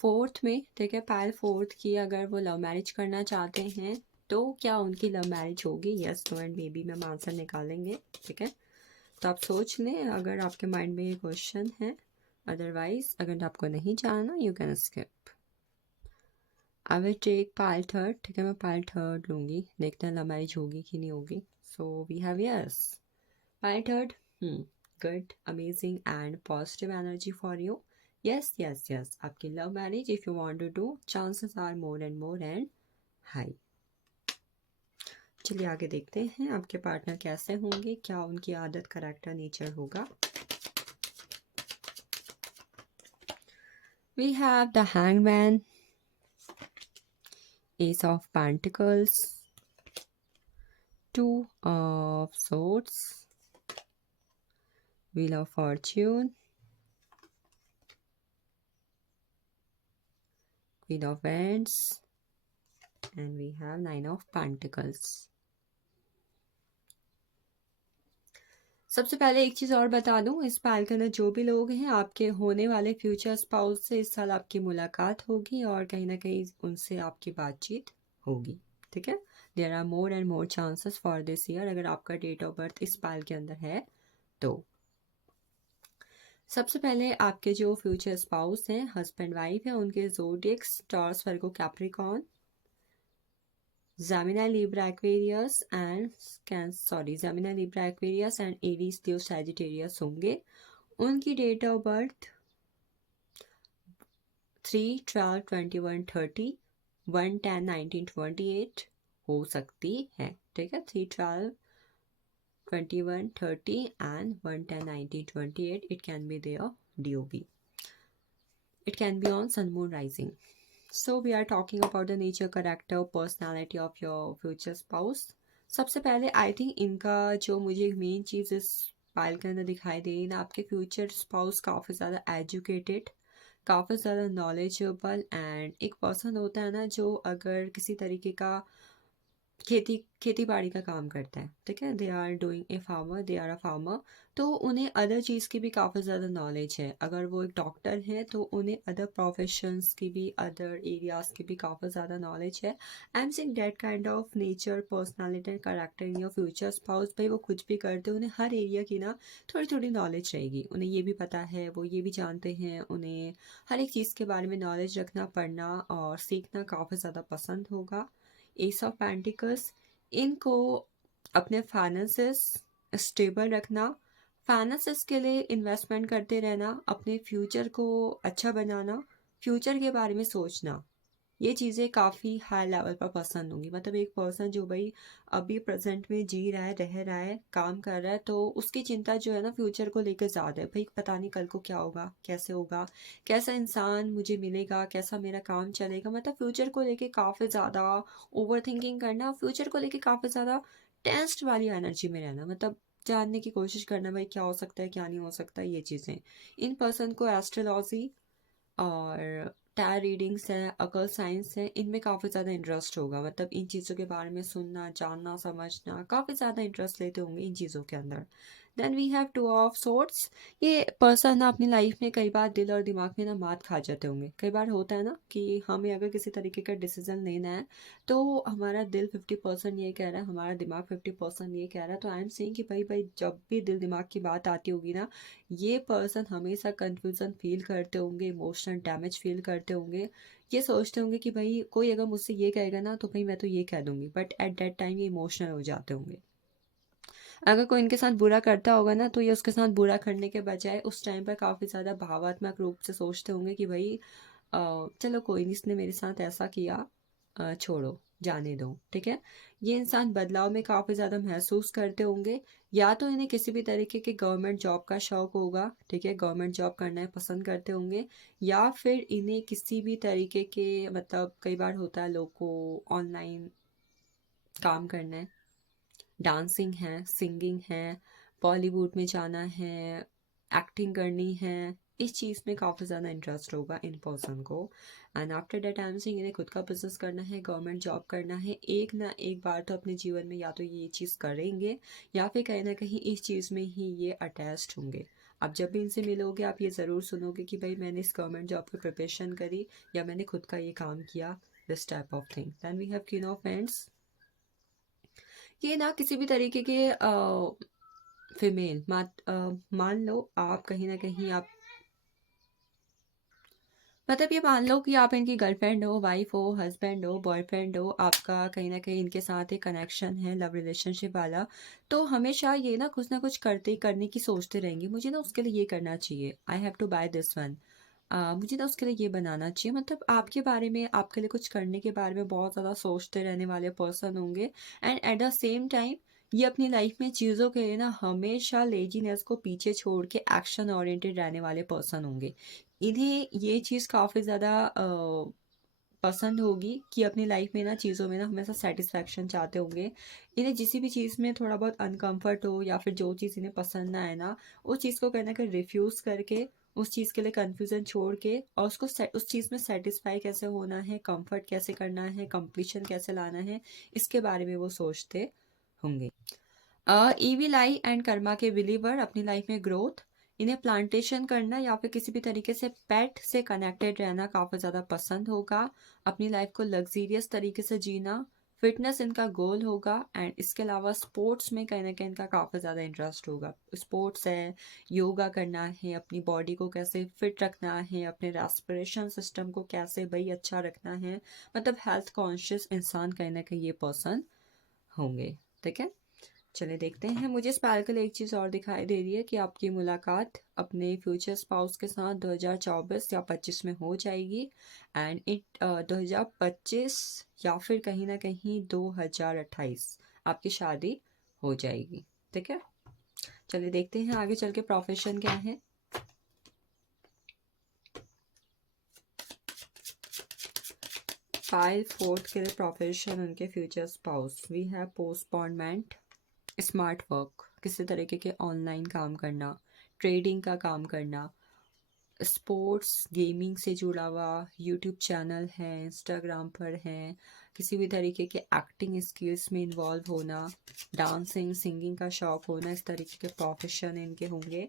फोर्थ में, ठीक है, पाइल फोर्थ की अगर वो लव मैरिज करना चाहते हैं तो क्या उनकी लव मैरिज होगी? Yes, no and maybe में हम आंसर निकालेंगे, ठीक है। तो आप सोच लें अगर आपके माइंड में ये क्वेश्चन है, अदरवाइज अगर आपको नहीं जानना you can skip. I will take pile third, ठीक है, मैं पाइल थर्ड लूँगी, देखते हैं लव मैरिज होगी कि नहीं होगी। So we have yes pile third, good, amazing and positive energy for you. Yes, आपकी love marriage if you want to do, chances are more and more and high. चलिए आगे देखते हैं आपके पार्टनर कैसे होंगे, क्या उनकी आदत, करैक्टर, नेचर होगा। We have the Hangman, Ace of Pentacles, Two of Swords, Wheel of Fortune, Queen of Wands, and we have Nine of Pentacles. सबसे पहले एक चीज़ और बता दूं, इस पाइल के अंदर जो भी लोग हैं आपके होने वाले फ्यूचर स्पाउस से इस साल आपकी मुलाकात होगी और कहीं ना कहीं उनसे आपकी बातचीत होगी, ठीक है। There are more and more chances for this year, अगर आपका डेट ऑफ बर्थ इस पाइल के अंदर है तो। सबसे पहले आपके जो फ्यूचर स्पाउस हैं, हस्बैंड वाइफ है, उनके zodiacs Taurus, Virgo, Capricorn, Gemini, Libra, Aquarius and Aries, Leo, Sagittarius होंगे। उनकी डेट ऑफ बर्थ 3/12/21/30, 1/10/1928 हो सकती है, ठीक है। 3/12/21/30 and 1/10/1928, it can be their DOB, it can be on sun moon rising. So we are talking about the nature, character, personality of your future spouse. सबसे पहले आई थिंक इनका जो मुझे मेन चीज़ इस पाइल के अंदर दिखाई दे रही ना, आपके फ्यूचर स्पाउस काफ़ी ज़्यादा एजुकेटेड, काफ़ी ज़्यादा नॉलेजेबल, एंड एक पर्सन होता है ना जो अगर किसी तरीके का खेती बाड़ी का काम करता है, ठीक है, they are doing a farmer, they are a farmer. तो उन्हें अदर चीज़ की भी काफ़ी ज़्यादा नॉलेज है। अगर वो एक डॉक्टर है तो उन्हें अदर प्रोफेशंस की भी, अदर एरियाज़ की भी काफ़ी ज़्यादा नॉलेज है। I am saying that kind of nature, personality and character in your future spouse. भाई वो कुछ भी करते हैं, उन्हें हर एरिया की ना थोड़ी थोड़ी नॉलेज रहेगी। उन्हें ये भी पता है, वो ये भी जानते हैं, उन्हें हर एक चीज़ के बारे में नॉलेज रखना, पढ़ना और सीखना काफ़ी ज़्यादा पसंद होगा। एस ऑफ पेंटिकल्स, इनको अपने फाइनेंसेस स्टेबल रखना, फाइनेंसेस के लिए इन्वेस्टमेंट करते रहना, अपने फ्यूचर को अच्छा बनाना, फ्यूचर के बारे में सोचना, ये चीज़ें काफ़ी हाई लेवल पर पसंद होंगी। मतलब एक पर्सन जो भाई अभी प्रेजेंट में जी रहा है, रह रहा है, काम कर रहा है, तो उसकी चिंता जो है ना फ्यूचर को लेकर ज़्यादा है। भाई पता नहीं कल को क्या होगा, कैसे होगा, कैसा इंसान मुझे मिलेगा, कैसा मेरा काम चलेगा। मतलब फ्यूचर को लेके काफ़ी ज़्यादा ओवर थिंकिंग करना, फ्यूचर को लेके काफ़ी ज़्यादा टेंस्ड वाली एनर्जी में रहना, मतलब जानने की कोशिश करना भाई क्या हो सकता है, क्या नहीं हो सकता, ये चीज़ें। इन पर्सन को एस्ट्रोलॉजी और टैरो रीडिंग्स हैं, अकल साइंस है, इनमें काफ़ी ज़्यादा इंटरेस्ट होगा। मतलब इन चीज़ों के बारे में सुनना, जानना, समझना, काफ़ी ज़्यादा इंटरेस्ट लेते होंगे इन चीज़ों के अंदर। Then we have two of swords. ये पर्सन ना अपनी लाइफ में कई बार दिल और दिमाग में ना मात खा जाते होंगे। कई बार होता है ना कि हमें अगर किसी तरीके का डिसीजन लेना है तो हमारा दिल 50% ये कह रहा है, हमारा दिमाग 50% ये कह रहा है। तो आई एम सेइंग कि भाई भाई जब भी दिल दिमाग की बात आती होगी ना, ये पर्सन हमेशा कंफ्यूजन फील करते होंगे, इमोशनल डैमेज फील करते होंगे। ये सोचते होंगे कि भाई कोई अगर मुझसे ये कहेगा ना तो भाई मैं तो ये कह दूंगी, बट एट दैट टाइम ये इमोशनल हो जाते होंगे। अगर कोई इनके साथ बुरा करता होगा ना तो ये उसके साथ बुरा करने के बजाय उस टाइम पर काफ़ी ज़्यादा भावात्मक रूप से सोचते होंगे कि भाई चलो कोई नहीं, इसने मेरे साथ ऐसा किया, छोड़ो, जाने दो, ठीक है। ये इंसान बदलाव में काफ़ी ज़्यादा महसूस करते होंगे। या तो इन्हें किसी भी तरीके के गवर्नमेंट जॉब का शौक होगा, ठीक है, गवर्नमेंट जॉब करना है पसंद करते होंगे। या फिर इन्हें किसी भी तरीके के, मतलब कई बार होता है लोग को ऑनलाइन काम करना है, डांसिंग है, सिंगिंग है, बॉलीवुड में जाना है, एक्टिंग करनी है, इस चीज़ में काफ़ी ज़्यादा इंटरेस्ट होगा इन पर्सन को। And after that I am saying इन्हें खुद का बिजनेस करना है, गवर्नमेंट जॉब करना है। एक ना एक बार तो अपने जीवन में या तो ये चीज़ करेंगे या फिर कहीं ना कहीं इस चीज़ में ही ये अटैच्ड होंगे। आप जब भी इनसे मिलोगे आप ये ज़रूर सुनोगे कि भाई मैंने इस गवर्नमेंट जॉब की प्रिपरेशन करी या मैंने खुद का ये काम किया, this type of thing. Then we have queen of pents. ये ना किसी भी तरीके के फीमेल मान लो आप कहीं ना कहीं आप, मतलब ये मान लो कि आप इनकी गर्लफ्रेंड हो, वाइफ हो, हस्बैंड हो, बॉयफ्रेंड हो, आपका कहीं ना कहीं इनके साथ एक कनेक्शन है, लव रिलेशनशिप वाला। तो हमेशा ये ना कुछ करते करने की सोचते रहेंगे, मुझे ना उसके लिए ये करना चाहिए, I have to buy this one, मुझे ना उसके लिए ये बनाना चाहिए। मतलब आपके बारे में, आपके लिए कुछ करने के बारे में बहुत ज़्यादा सोचते रहने वाले पर्सन होंगे। And at the same time ये अपनी लाइफ में चीज़ों के लिए ना हमेशा लेजीनेस को पीछे छोड़ के एक्शन ओरिएंटेड रहने वाले पर्सन होंगे। इन्हें ये चीज़ काफ़ी ज़्यादा पसंद होगी कि अपनी लाइफ में ना चीज़ों में ना हमेशा सेटिस्फैक्शन चाहते होंगे। इन्हें जिस भी चीज़ में थोड़ा बहुत अनकंफर्ट हो या फिर जो चीज़ इन्हें पसंद ना आए ना, उस चीज़ को कहीं ना कहीं रिफ्यूज़ करके, उस चीज़ के लिए कन्फ्यूज़न छोड़ के और उसको उस चीज़ में सेटिस्फाई कैसे होना है, कंफर्ट कैसे करना है, कंप्लीशन कैसे लाना है, इसके बारे में वो सोचते होंगे। ईविल आई एंड कर्मा के बिलीवर, अपनी लाइफ में ग्रोथ, इन्हें प्लांटेशन करना या फिर किसी भी तरीके से पेट से कनेक्टेड रहना काफ़ी ज़्यादा पसंद होगा। अपनी लाइफ को लग्जीरियस तरीके से जीना, फिटनेस इनका गोल होगा। एंड इसके अलावा स्पोर्ट्स में कहीं ना कहीं इनका काफ़ी ज़्यादा इंटरेस्ट होगा। स्पोर्ट्स है, योगा करना है, अपनी बॉडी को कैसे फिट रखना है, अपने रेस्पिरेशन सिस्टम को कैसे भाई अच्छा रखना है। मतलब हेल्थ कॉन्शियस इंसान कहीं ना कहीं ये पर्सन होंगे, ठीक है। चलिए देखते हैं। मुझे स्पार्कल एक चीज़ और दिखाई दे रही है कि आपकी मुलाकात अपने फ्यूचर स्पाउस के साथ 2024 या 25 में हो जाएगी। एंड 2025 या फिर कहीं ना कहीं 2028 आपकी शादी हो जाएगी, ठीक है। चलिए देखते हैं आगे चल के प्रोफेशन क्या है। फाइल फोर्थ के लिए प्रोफेशन उनके future spouse, we have postponement, smart work, किसी तरीके के ऑनलाइन काम करना, ट्रेडिंग का काम करना, स्पोर्ट्स गेमिंग से जुड़ा हुआ, यूट्यूब चैनल है, इंस्टाग्राम पर है, किसी भी तरीके के एक्टिंग स्किल्स में इन्वॉल्व होना, डांसिंग सिंगिंग का शौक होना, इस तरीके के प्रोफेशन इनके होंगे।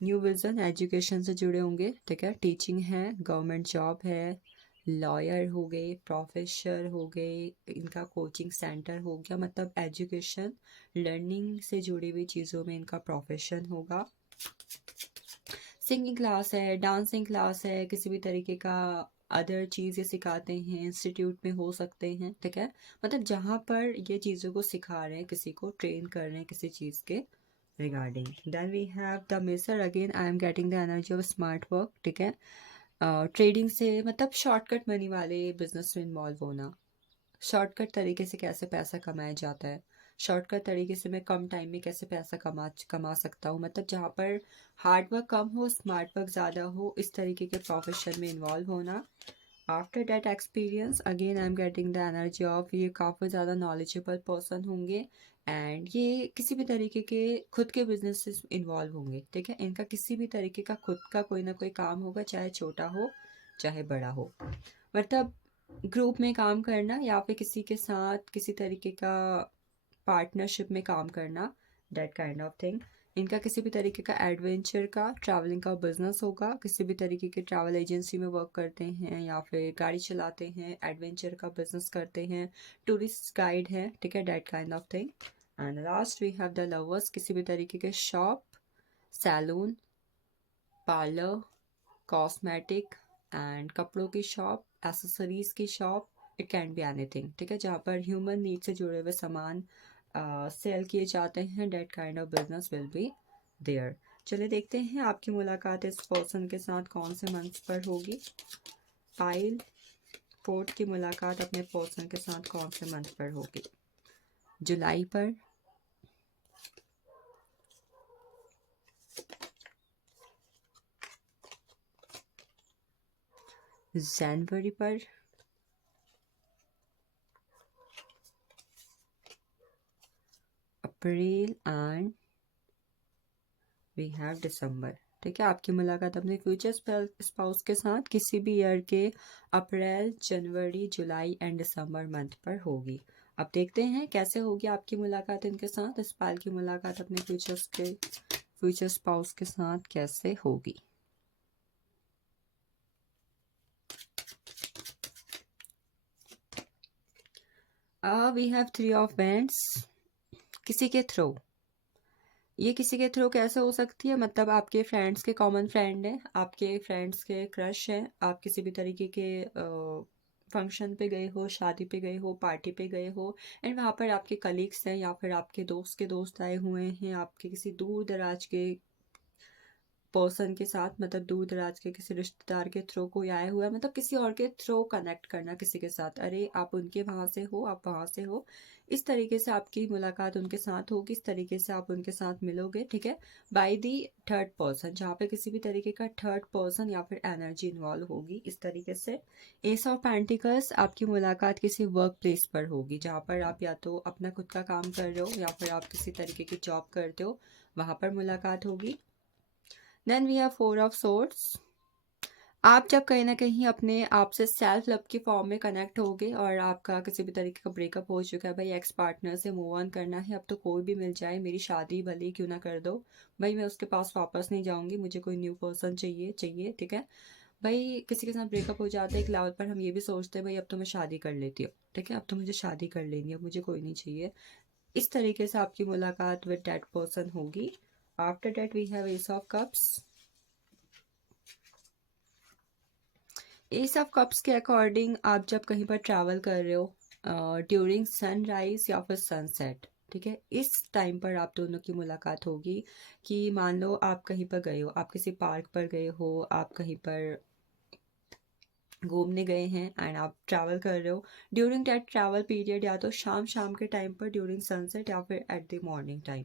न्यू विजन एजुकेशन से जुड़े होंगे, ठीक है, टीचिंग है, गवर्नमेंट जॉब है, लॉयर हो गए, प्रोफेसर हो गए, इनका कोचिंग सेंटर हो गया, मतलब एजुकेशन लर्निंग से जुड़ी हुई चीज़ों में इनका प्रोफेशन होगा। सिंगिंग क्लास है, डांसिंग क्लास है, किसी भी तरीके का अदर चीज़ ये सिखाते हैं, इंस्टीट्यूट में हो सकते हैं, ठीक है, मतलब जहाँ पर ये चीज़ों को सिखा रहे हैं, किसी को ट्रेन कर रहे हैं किसी चीज़ के regarding. Then we have the मेसर, again I am getting the energy of smart work, ठीक है, ट्रेडिंग से मतलब शॉर्टकट मनी वाले बिजनेस में इन्वॉल्व होना, शॉर्टकट तरीके से कैसे पैसा कमाया जाता है, शॉर्टकट तरीके से मैं कम टाइम में कैसे पैसा कमा सकता हूँ, मतलब जहाँ पर हार्ड वर्क कम हो स्मार्ट वर्क ज़्यादा हो, इस तरीके के प्रोफेशन में इन्वॉल्व होना। After that experience again I am getting the energy of, ये काफ़ी ज़्यादा नॉलेजेबल पर्सन होंगे एंड ये किसी भी तरीके के खुद के बिजनेस इन्वॉल्व होंगे, ठीक है, इनका किसी भी तरीके का खुद का कोई ना कोई काम होगा, चाहे छोटा हो चाहे बड़ा हो, मतलब ग्रुप में काम करना या फिर किसी के साथ किसी तरीके का पार्टनरशिप में काम करना, दैट काइंड ऑफ थिंग। इनका किसी भी तरीके का एडवेंचर का ट्रैवलिंग का बिजनेस होगा, किसी भी तरीके के ट्रैवल एजेंसी में वर्क करते हैं या फिर गाड़ी चलाते हैं, एडवेंचर का बिजनेस करते हैं, टूरिस्ट गाइड है, ठीक है, that kind of thing. And last we have the lovers, किसी भी तरीके के shop, salon, parlour, cosmetic and कपड़ों की शॉप, एसेसरीज की shop, it can be anything, ठीक है, जहाँ पर ह्यूमन नीड से जुड़े हुए सामान सेल किए जाते हैं, that kind of business will be there. चलिए देखते हैं आपकी मुलाकात इस पर्सन के साथ कौन से मंथ पर होगी। पाइल 4 की मुलाकात अपने पर्सन के साथ कौन से मंथ पर होगी? जुलाई पर, जनवरी पर, अप्रैल एंड वी हैव दिसंबर, ठीक है, आपकी मुलाकात अपने फ्यूचर स्पाउस के साथ किसी भी ईयर के अप्रैल, जनवरी, जुलाई एंड दिसंबर मंथ पर होगी। अब देखते हैं कैसे होगी आपकी मुलाकात इनके साथ, इस पाल की मुलाकात अपने फ्यूचर स्पाउस के साथ कैसे होगी। वी हैव 3 ऑफ वैंड्स, किसी के थ्रू, ये किसी के थ्रू कैसे हो सकती है, मतलब आपके फ्रेंड्स के कॉमन फ्रेंड हैं, आपके फ्रेंड्स के क्रश हैं, आप किसी भी तरीके के फंक्शन पे गए हो, शादी पे गए हो, पार्टी पे गए हो एंड वहाँ पर आपके कलीग्स हैं या फिर आपके दोस्त के दोस्त आए हुए हैं, आपके किसी दूर दराज के पर्सन के साथ, मतलब दूर दराज के किसी रिश्तेदार के थ्रू कोई आया हुआ है, मतलब किसी और के थ्रू कनेक्ट करना किसी के साथ, अरे आप उनके वहाँ से हो, आप वहाँ से हो, इस तरीके से आपकी मुलाकात उनके साथ होगी, इस तरीके से आप उनके साथ मिलोगे, ठीक है, बाय दी थर्ड पर्सन, जहाँ पे किसी भी तरीके का थर्ड पर्सन या फिर एनर्जी इन्वॉल्व होगी, इस तरीके से। एस ऑफ पेंटिकल्स, आपकी मुलाकात किसी वर्क प्लेस पर होगी, जहाँ पर आप या तो अपना खुद का काम कर रहे हो या फिर आप किसी तरीके की जॉब करते हो, वहाँ पर मुलाकात होगी। Then we have 4 of swords, आप जब कहीं ना कहीं अपने आप से सेल्फ लव की फॉर्म में कनेक्ट होगे और आपका किसी भी तरीके का ब्रेकअप हो चुका है, भाई एक्स पार्टनर से मूव ऑन करना है, अब तो कोई भी मिल जाए, मेरी शादी भले ही क्यों ना कर दो, भाई मैं उसके पास वापस नहीं जाऊंगी, मुझे कोई न्यू पर्सन चाहिए चाहिए, ठीक है, भाई किसी के साथ ब्रेकअप हो जाता है एक लेवल पर, हम ये भी सोचते हैं भाई अब तो मैं शादी कर लेती हूँ, ठीक है, अब तो मुझे शादी कर लेनी है, अब मुझे कोई नहीं चाहिए, इस तरीके से आपकी मुलाकात विद दैट पर्सन होगी। After that we have ace of cups, ace of cups के अकॉर्डिंग आप जब कहीं पर ट्रैवल कर रहे हो ड्यूरिंग सनराइज या फिर सनसेट, ठीक है, इस टाइम पर आप दोनों की मुलाकात होगी, कि मान लो आप कहीं पर गए हो, आप किसी पार्क पर गए हो, आप कहीं पर घूमने गए हैं एंड आप ट्रैवल कर रहे हो, ड्यूरिंग दैट ट्रैवल पीरियड या तो शाम शाम के टाइम पर ड्यूरिंग सनसेट या फिर at the morning time,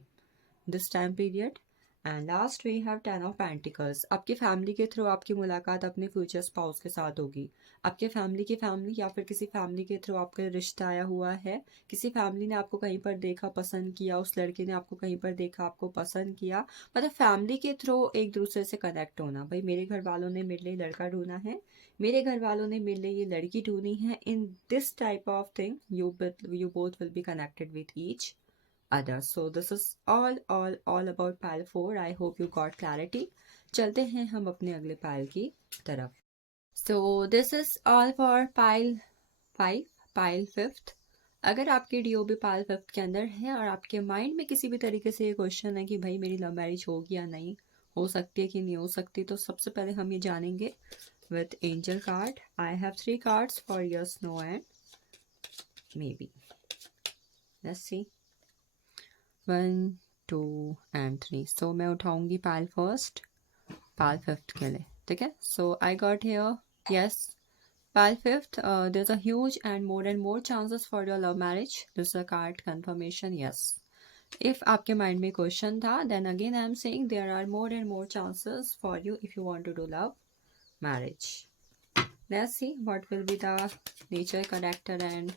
this time period. And last we have 10 of pentacles, आपकी फैमिली के थ्रू आपकी मुलाकात अपने फ्यूचर स्पाउस के साथ होगी, आपके फैमिली की फैमिली या फिर किसी फैमिली के थ्रू आपका रिश्ता आया हुआ है, किसी फैमिली ने आपको कहीं पर देखा पसंद किया, उस लड़के ने आपको कहीं पर देखा आपको पसंद किया, मतलब फैमिली के थ्रू एक दूसरे से कनेक्ट होना, भाई मेरे घर वालों ने मेरे लिए लड़का ढूंढा है, मेरे घर वालों ने मेरे लिए ये लड़की ढूंढी है। In this type of thing you both will be connected with each other. So this is all about pile 4. I hope you got clarity. चलते हैं हम अपने अगले पाइल की तरफ. So this is all for pile 5, pile 5th. अगर आपकी डीओबी पाइल 5th के अंदर है और आपके माइंड में किसी भी तरीके से ये क्वेश्चन है कि भाई मेरी लव मैरिज होगी या नहीं, हो सकती है कि नहीं हो सकती, तो सबसे पहले हम ये जानेंगे with angel card. I have 3 cards for yes, no and maybe. Let's see. 1, 2 and 3. So मैं उठाऊंगी पाइल फर्स्ट, पाइल 5th के लिए, ठीक है. So I got here yes. Pile 5th, there's a huge and more chances for your love marriage. This is a card confirmation, yes. If आपके mind में question था, then again I am saying there are more and more chances for you if you want to do love marriage. Let's see what will be the nature, character and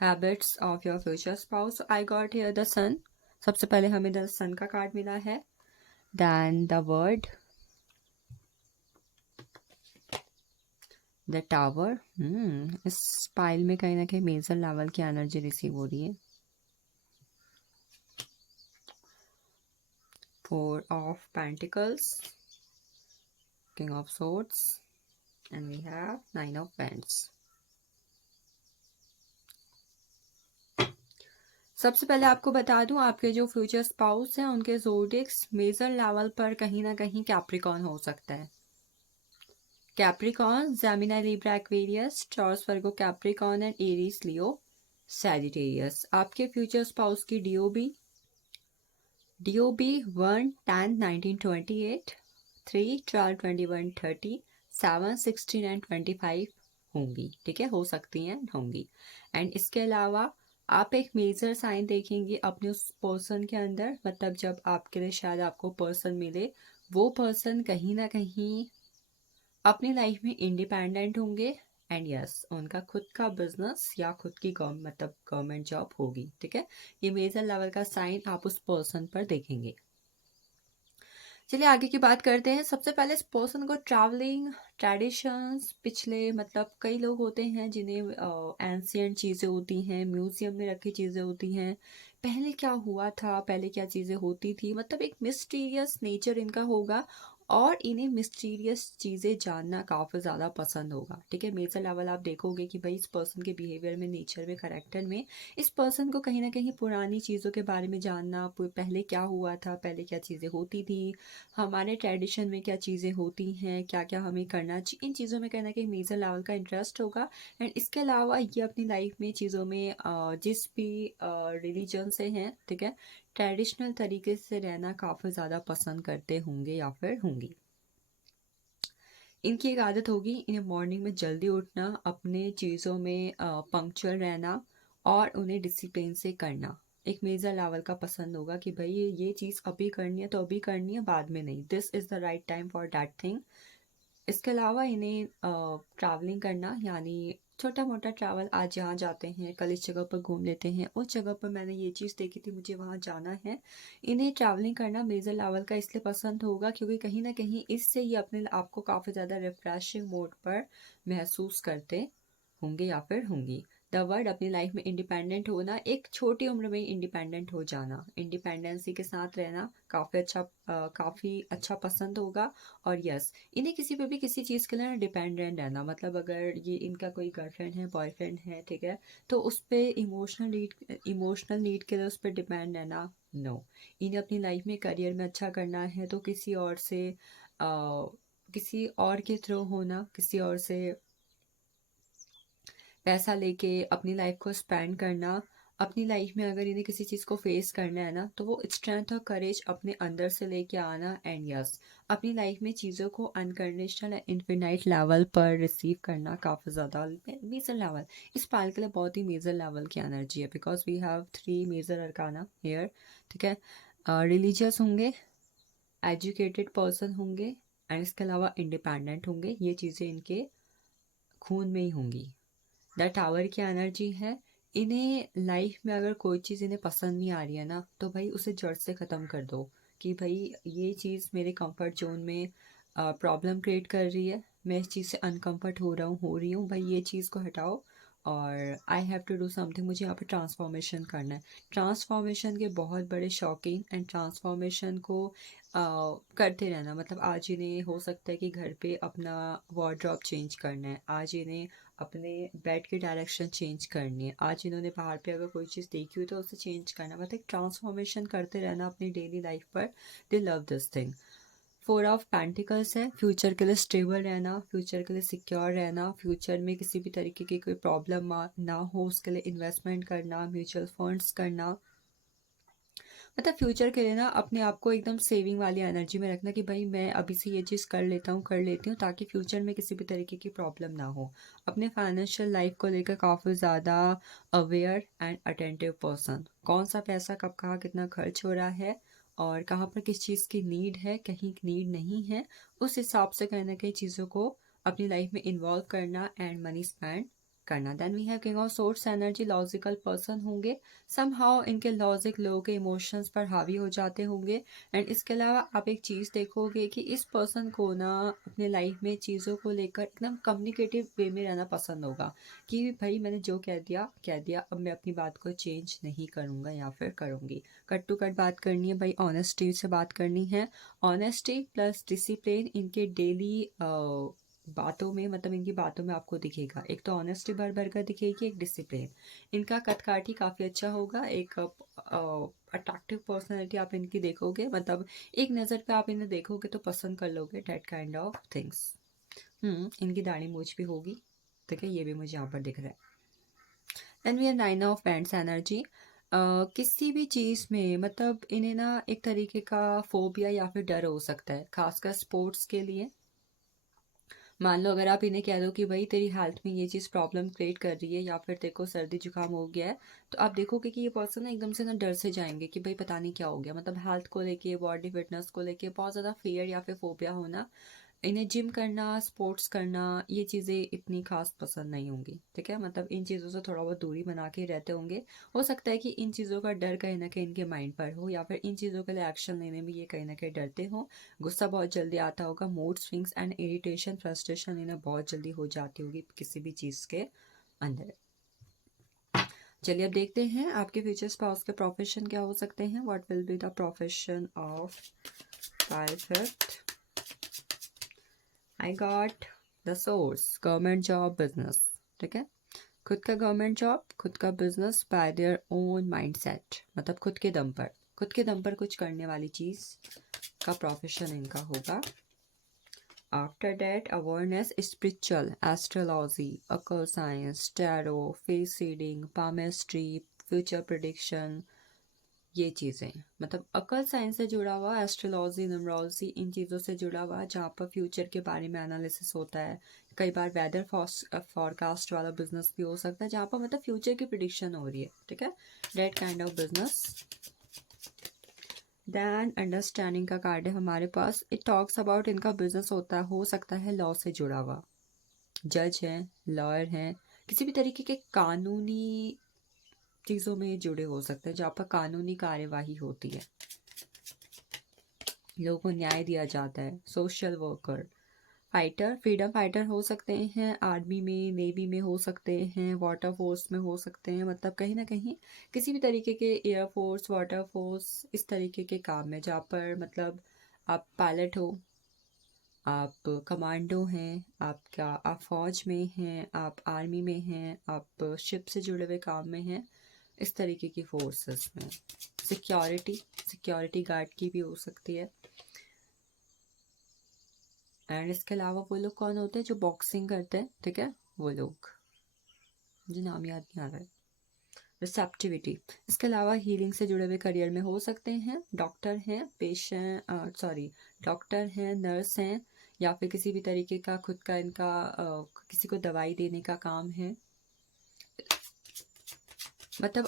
habits of your future spouse. I got here the sun. सबसे पहले हमें द सन का कार्ड मिला है. Then the world, the tower. इस पाइल में कहीं ना कहीं मेजर लेवल की एनर्जी रिसीव हो रही है. 4 of pentacles, king of swords and we have 9 of pents. सबसे पहले आपको बता दूं, आपके जो फ्यूचर स्पाउस हैं उनके ज़ोडिएक्स मेजर लेवल पर कहीं ना कहीं कैप्रिकॉन हो सकता है. Capricorn, Gemini, Libra, Aquarius, Taurus, Virgo, Capricorn and Aries, Leo, Sagittarius. आपके फ्यूचर स्पाउस की डीओबी 1 10 1928, 3 12 21 30, 7 16 एंड 25 होंगी, ठीक है, हो सकती हैं, होंगी. एंड इसके अलावा आप एक मेजर साइन देखेंगे अपने उस पर्सन के अंदर. मतलब जब आपके लिए शायद आपको पर्सन मिले, वो पर्सन कहीं ना कहीं अपनी लाइफ में इंडिपेंडेंट होंगे. एंड यस, उनका खुद का बिजनेस या खुद की मतलब गवर्नमेंट जॉब होगी, ठीक है. ये मेजर लेवल का साइन आप उस पर्सन पर देखेंगे. चलिए आगे की बात करते हैं. सबसे पहले इस पर्सन को ट्रैवलिंग, ट्रेडिशंस, पिछले मतलब कई लोग होते हैं जिन्हें एंशियंट चीज़ें होती हैं, म्यूजियम में रखी चीज़ें होती हैं, पहले क्या हुआ था, पहले क्या चीज़ें होती थी, मतलब एक मिस्टीरियस नेचर इनका होगा और इन्हें मिस्टीरियस चीज़ें जानना काफ़ी ज़्यादा पसंद होगा, ठीक है. मेजर लेवल आप देखोगे कि भाई इस पर्सन के बिहेवियर में, नेचर में, करैक्टर में इस पर्सन को कहीं ना कहीं पुरानी चीज़ों के बारे में जानना, पहले क्या हुआ था, पहले क्या चीज़ें होती थी, हमारे ट्रेडिशन में क्या चीज़ें होती हैं, क्या क्या हमें करना चाहिए, इन चीज़ों में कहीं ना कहीं मेजर लेवल का इंटरेस्ट होगा. एंड इसके अलावा ये अपनी लाइफ में चीज़ों में जिस भी रिलीजन से हैं, ठीक है, ट्रेडिशनल तरीके से रहना काफ़ी ज़्यादा पसंद करते होंगे या फिर होंगी. इनकी एक आदत होगी इन्हें मॉर्निंग में जल्दी उठना, अपने चीज़ों में पंक्चुअल रहना और उन्हें डिसिप्लिन से करना. एक मेजर लेवल का पसंद होगा कि भाई ये चीज़ अभी करनी है तो अभी करनी है, बाद में नहीं. This is the right time for that thing. इसके अलावा इन्हें ट्रैवलिंग करना, यानी छोटा मोटा ट्रैवल, आज यहाँ जाते हैं, कल इस जगह पर घूम लेते हैं, उस जगह पर मैंने ये चीज़ देखी थी, मुझे वहाँ जाना है. इन्हें ट्रैवलिंग करना मेजर लेवल का इसलिए पसंद होगा क्योंकि कहीं ना कहीं इससे ये अपने आप को काफ़ी ज़्यादा रिफ्रेशिंग मोड पर महसूस करते होंगे या फिर होंगी. द वर्ड, अपनी लाइफ में इंडिपेंडेंट होना, एक छोटी उम्र में इंडिपेंडेंट हो जाना, इंडिपेंडेंसी के साथ रहना काफ़ी अच्छा पसंद होगा. और यस, इन्हें किसी पे भी किसी चीज़ के लिए डिपेंडेंट रहना, मतलब अगर ये इनका कोई गर्लफ्रेंड है, बॉयफ्रेंड है, ठीक है, तो उस पर इमोशनल नीड के लिए उस पर डिपेंड रहना, नो. इन्हें अपनी लाइफ में करियर में अच्छा करना है तो किसी और से किसी और के थ्रू होना, किसी और से पैसा लेके अपनी लाइफ को स्पेंड करना. अपनी लाइफ में अगर इन्हें किसी चीज़ को फेस करना है ना, तो वो स्ट्रेंथ और करेज अपने अंदर से लेके आना. एंड यस, अपनी लाइफ में चीज़ों को अनकंडीशनल एंड इन्फिनाइट लेवल पर रिसीव करना, काफ़ी ज़्यादा मेजर लेवल. इस पाल के लिए बहुत ही मेजर लेवल की एनर्जी है, because we have 3 major arcana here, ठीक है. रिलीजियस होंगे, एजुकेटेड पर्सन होंगे एंड इसके अलावा इंडिपेंडेंट होंगे. ये चीज़ें इनके खून में ही होंगी. द टावर की एनर्जी है, इन्हें लाइफ में अगर कोई चीज़ इन्हें पसंद नहीं आ रही है ना, तो भाई उसे जड़ से ख़त्म कर दो कि भाई ये चीज़ मेरे कंफर्ट जोन में प्रॉब्लम क्रिएट कर रही है, मैं इस चीज़ से अनकंफर्ट हो रही हूँ भाई, ये चीज़ को हटाओ और I have to do something, मुझे यहाँ पे ट्रांसफॉर्मेशन करना है। ट्रांसफॉर्मेशन के बहुत बड़े शौकीन एंड ट्रांसफॉर्मेशन को करते रहना, मतलब आज इन्हें हो सकता है कि घर पे अपना वार्डरोब चेंज करना है, आज इन्हें अपने बेड की डायरेक्शन चेंज करनी है, आज इन्होंने बाहर पे अगर कोई चीज़ देखी हुई तो उसे चेंज करना, मतलब ट्रांसफॉर्मेशन करते रहना अपनी डेली लाइफ पर। दे love this thing. Four of pentacles है, फ्यूचर के लिए स्टेबल रहना, फ्यूचर के लिए सिक्योर रहना, फ्यूचर में किसी भी तरीके की कोई प्रॉब्लम ना हो उसके लिए इन्वेस्टमेंट करना, म्यूचुअल फंड्स करना, मतलब फ्यूचर के लिए ना अपने आप को एकदम सेविंग वाली एनर्जी में रखना कि भाई मैं अभी से ये चीज़ कर लेती हूँ ताकि फ्यूचर में किसी भी तरीके की प्रॉब्लम ना हो। अपने फाइनेंशियल लाइफ को लेकर काफ़ी ज़्यादा अवेयर एंड अटेंटिव पर्सन, कौन सा पैसा कब कहाँ कितना खर्च हो रहा है और कहाँ पर किस चीज़ की नीड है, कहीं नीड नहीं है, उस हिसाब से कहीं ना कहीं चीज़ों को अपनी लाइफ में इन्वॉल्व करना एंड मनी स्पेंड करना। Then we have king of swords energy, logical person होंगे, समहाउ इनके लॉजिक लोगों के इमोशंस पर हावी हो जाते होंगे। एंड इसके अलावा आप एक चीज़ देखोगे कि इस पर्सन को ना अपने लाइफ में चीज़ों को लेकर एकदम कम्युनिकेटिव वे में रहना पसंद होगा कि भाई मैंने जो कह दिया, अब मैं अपनी बात को चेंज नहीं करूँगा या फिर करूँगी। कट टू कट बात करनी है भाई, ऑनेस्टी से बात करनी है। ऑनेस्टी प्लस डिसिप्लिन इनके डेली बातों में, मतलब इनकी बातों में आपको दिखेगा, एक तो ऑनेस्टी भर भर कर दिखेगी, एक डिसिप्लिन। इनका कद-काठी काफ़ी अच्छा होगा, एक अट्रैक्टिव पर्सनैलिटी आप इनकी देखोगे, मतलब एक नज़र पे आप इन्हें देखोगे तो पसंद कर लोगे, डैट काइंड ऑफ थिंग्स। इनकी दाढ़ी मूछ भी होगी, ठीक है, ये भी मुझे यहाँ पर दिख रहा है। Then we are nine of pents energy. किसी भी चीज़ में मतलब इन्हें ना एक तरीके का फोबिया या फिर डर हो सकता है, खासकर स्पोर्ट्स के लिए। मान लो अगर आप इन्हें कह दो कि भाई तेरी हेल्थ में ये चीज़ प्रॉब्लम क्रिएट कर रही है या फिर तेरे को सर्दी जुकाम हो गया है, तो आप देखोगे कि ये पर्सन ना एकदम से ना डर से जाएंगे कि भाई पता नहीं क्या हो गया, मतलब हेल्थ को लेके, बॉडी फिटनेस को लेके बहुत ज़्यादा फियर या फिर फोबिया होना। इन्हें जिम करना, स्पोर्ट्स करना, ये चीज़ें इतनी खास पसंद नहीं होंगी, ठीक है, मतलब इन चीज़ों से थोड़ा बहुत दूरी बना के रहते होंगे। हो सकता है कि इन चीज़ों का डर कहीं ना कहीं इनके माइंड पर हो या फिर इन चीज़ों के लिए एक्शन लेने में ये कहीं ना कहीं डरते हो। गुस्सा बहुत जल्दी आता होगा, mood swings and irritation, frustration इन्हें बहुत जल्दी हो जाती होगी किसी भी चीज़ के अंदर। चलिए अब देखते हैं आपके फ्यूचर स्पाउस के प्रोफेशन क्या हो सकते हैं। What will be the profession of pilot. I got the source, government job, business, ठीक है, खुद का गवर्नमेंट जॉब, खुद का business by their own mindset, मतलब खुद के दम पर कुछ करने वाली चीज़ का प्रोफेशन इनका होगा। After that awareness, spiritual, astrology, occult science, tarot, face reading, palmistry, future prediction, ये चीज़ें, मतलब अकल साइंस से जुड़ा हुआ, एस्ट्रोलॉजी, न्यूमरोलॉजी, इन चीज़ों से जुड़ा हुआ जहाँ पर फ्यूचर के बारे में एनालिसिस होता है। कई बार वेदर फॉरकास्ट वाला बिजनेस भी हो सकता है जहाँ पर मतलब फ्यूचर की प्रिडिक्शन हो रही है, ठीक है, that kind of business. Then understanding का कार्ड है हमारे पास, इट टॉक्स अबाउट इनका बिजनेस हो सकता है लॉ से जुड़ा हुआ, जज हैं, लॉयर हैं, किसी भी तरीके के कानूनी चीज़ों में जुड़े हो सकते हैं जहाँ पर कानूनी कार्यवाही होती है, लोगों को न्याय दिया जाता है। Social worker, fighter, freedom fighter हो सकते हैं, आर्मी में, नेवी में हो सकते हैं, वाटर फोर्स में हो सकते हैं, मतलब कहीं ना कहीं किसी भी तरीके के एयरफोर्स, वाटर फोर्स, इस तरीके के काम में जहाँ पर मतलब आप पायलट हो, आप कमांडो हैं, आप फौज में हैं, आप आर्मी में हैं, आप शिप से जुड़े हुए काम में हैं, इस तरीके की फोर्सेस में। सिक्योरिटी गार्ड की भी हो सकती है। एंड इसके अलावा वो लोग कौन होते हैं जो बॉक्सिंग करते हैं, ठीक है, वो लोग, मुझे नाम याद नहीं आ रहा है। रिसेप्टिविटी, इसके अलावा हीलिंग से जुड़े हुए करियर में हो सकते हैं, डॉक्टर हैं, डॉक्टर हैं, नर्स हैं, या फिर किसी भी तरीके का खुद का इनका किसी को दवाई देने का काम है, मतलब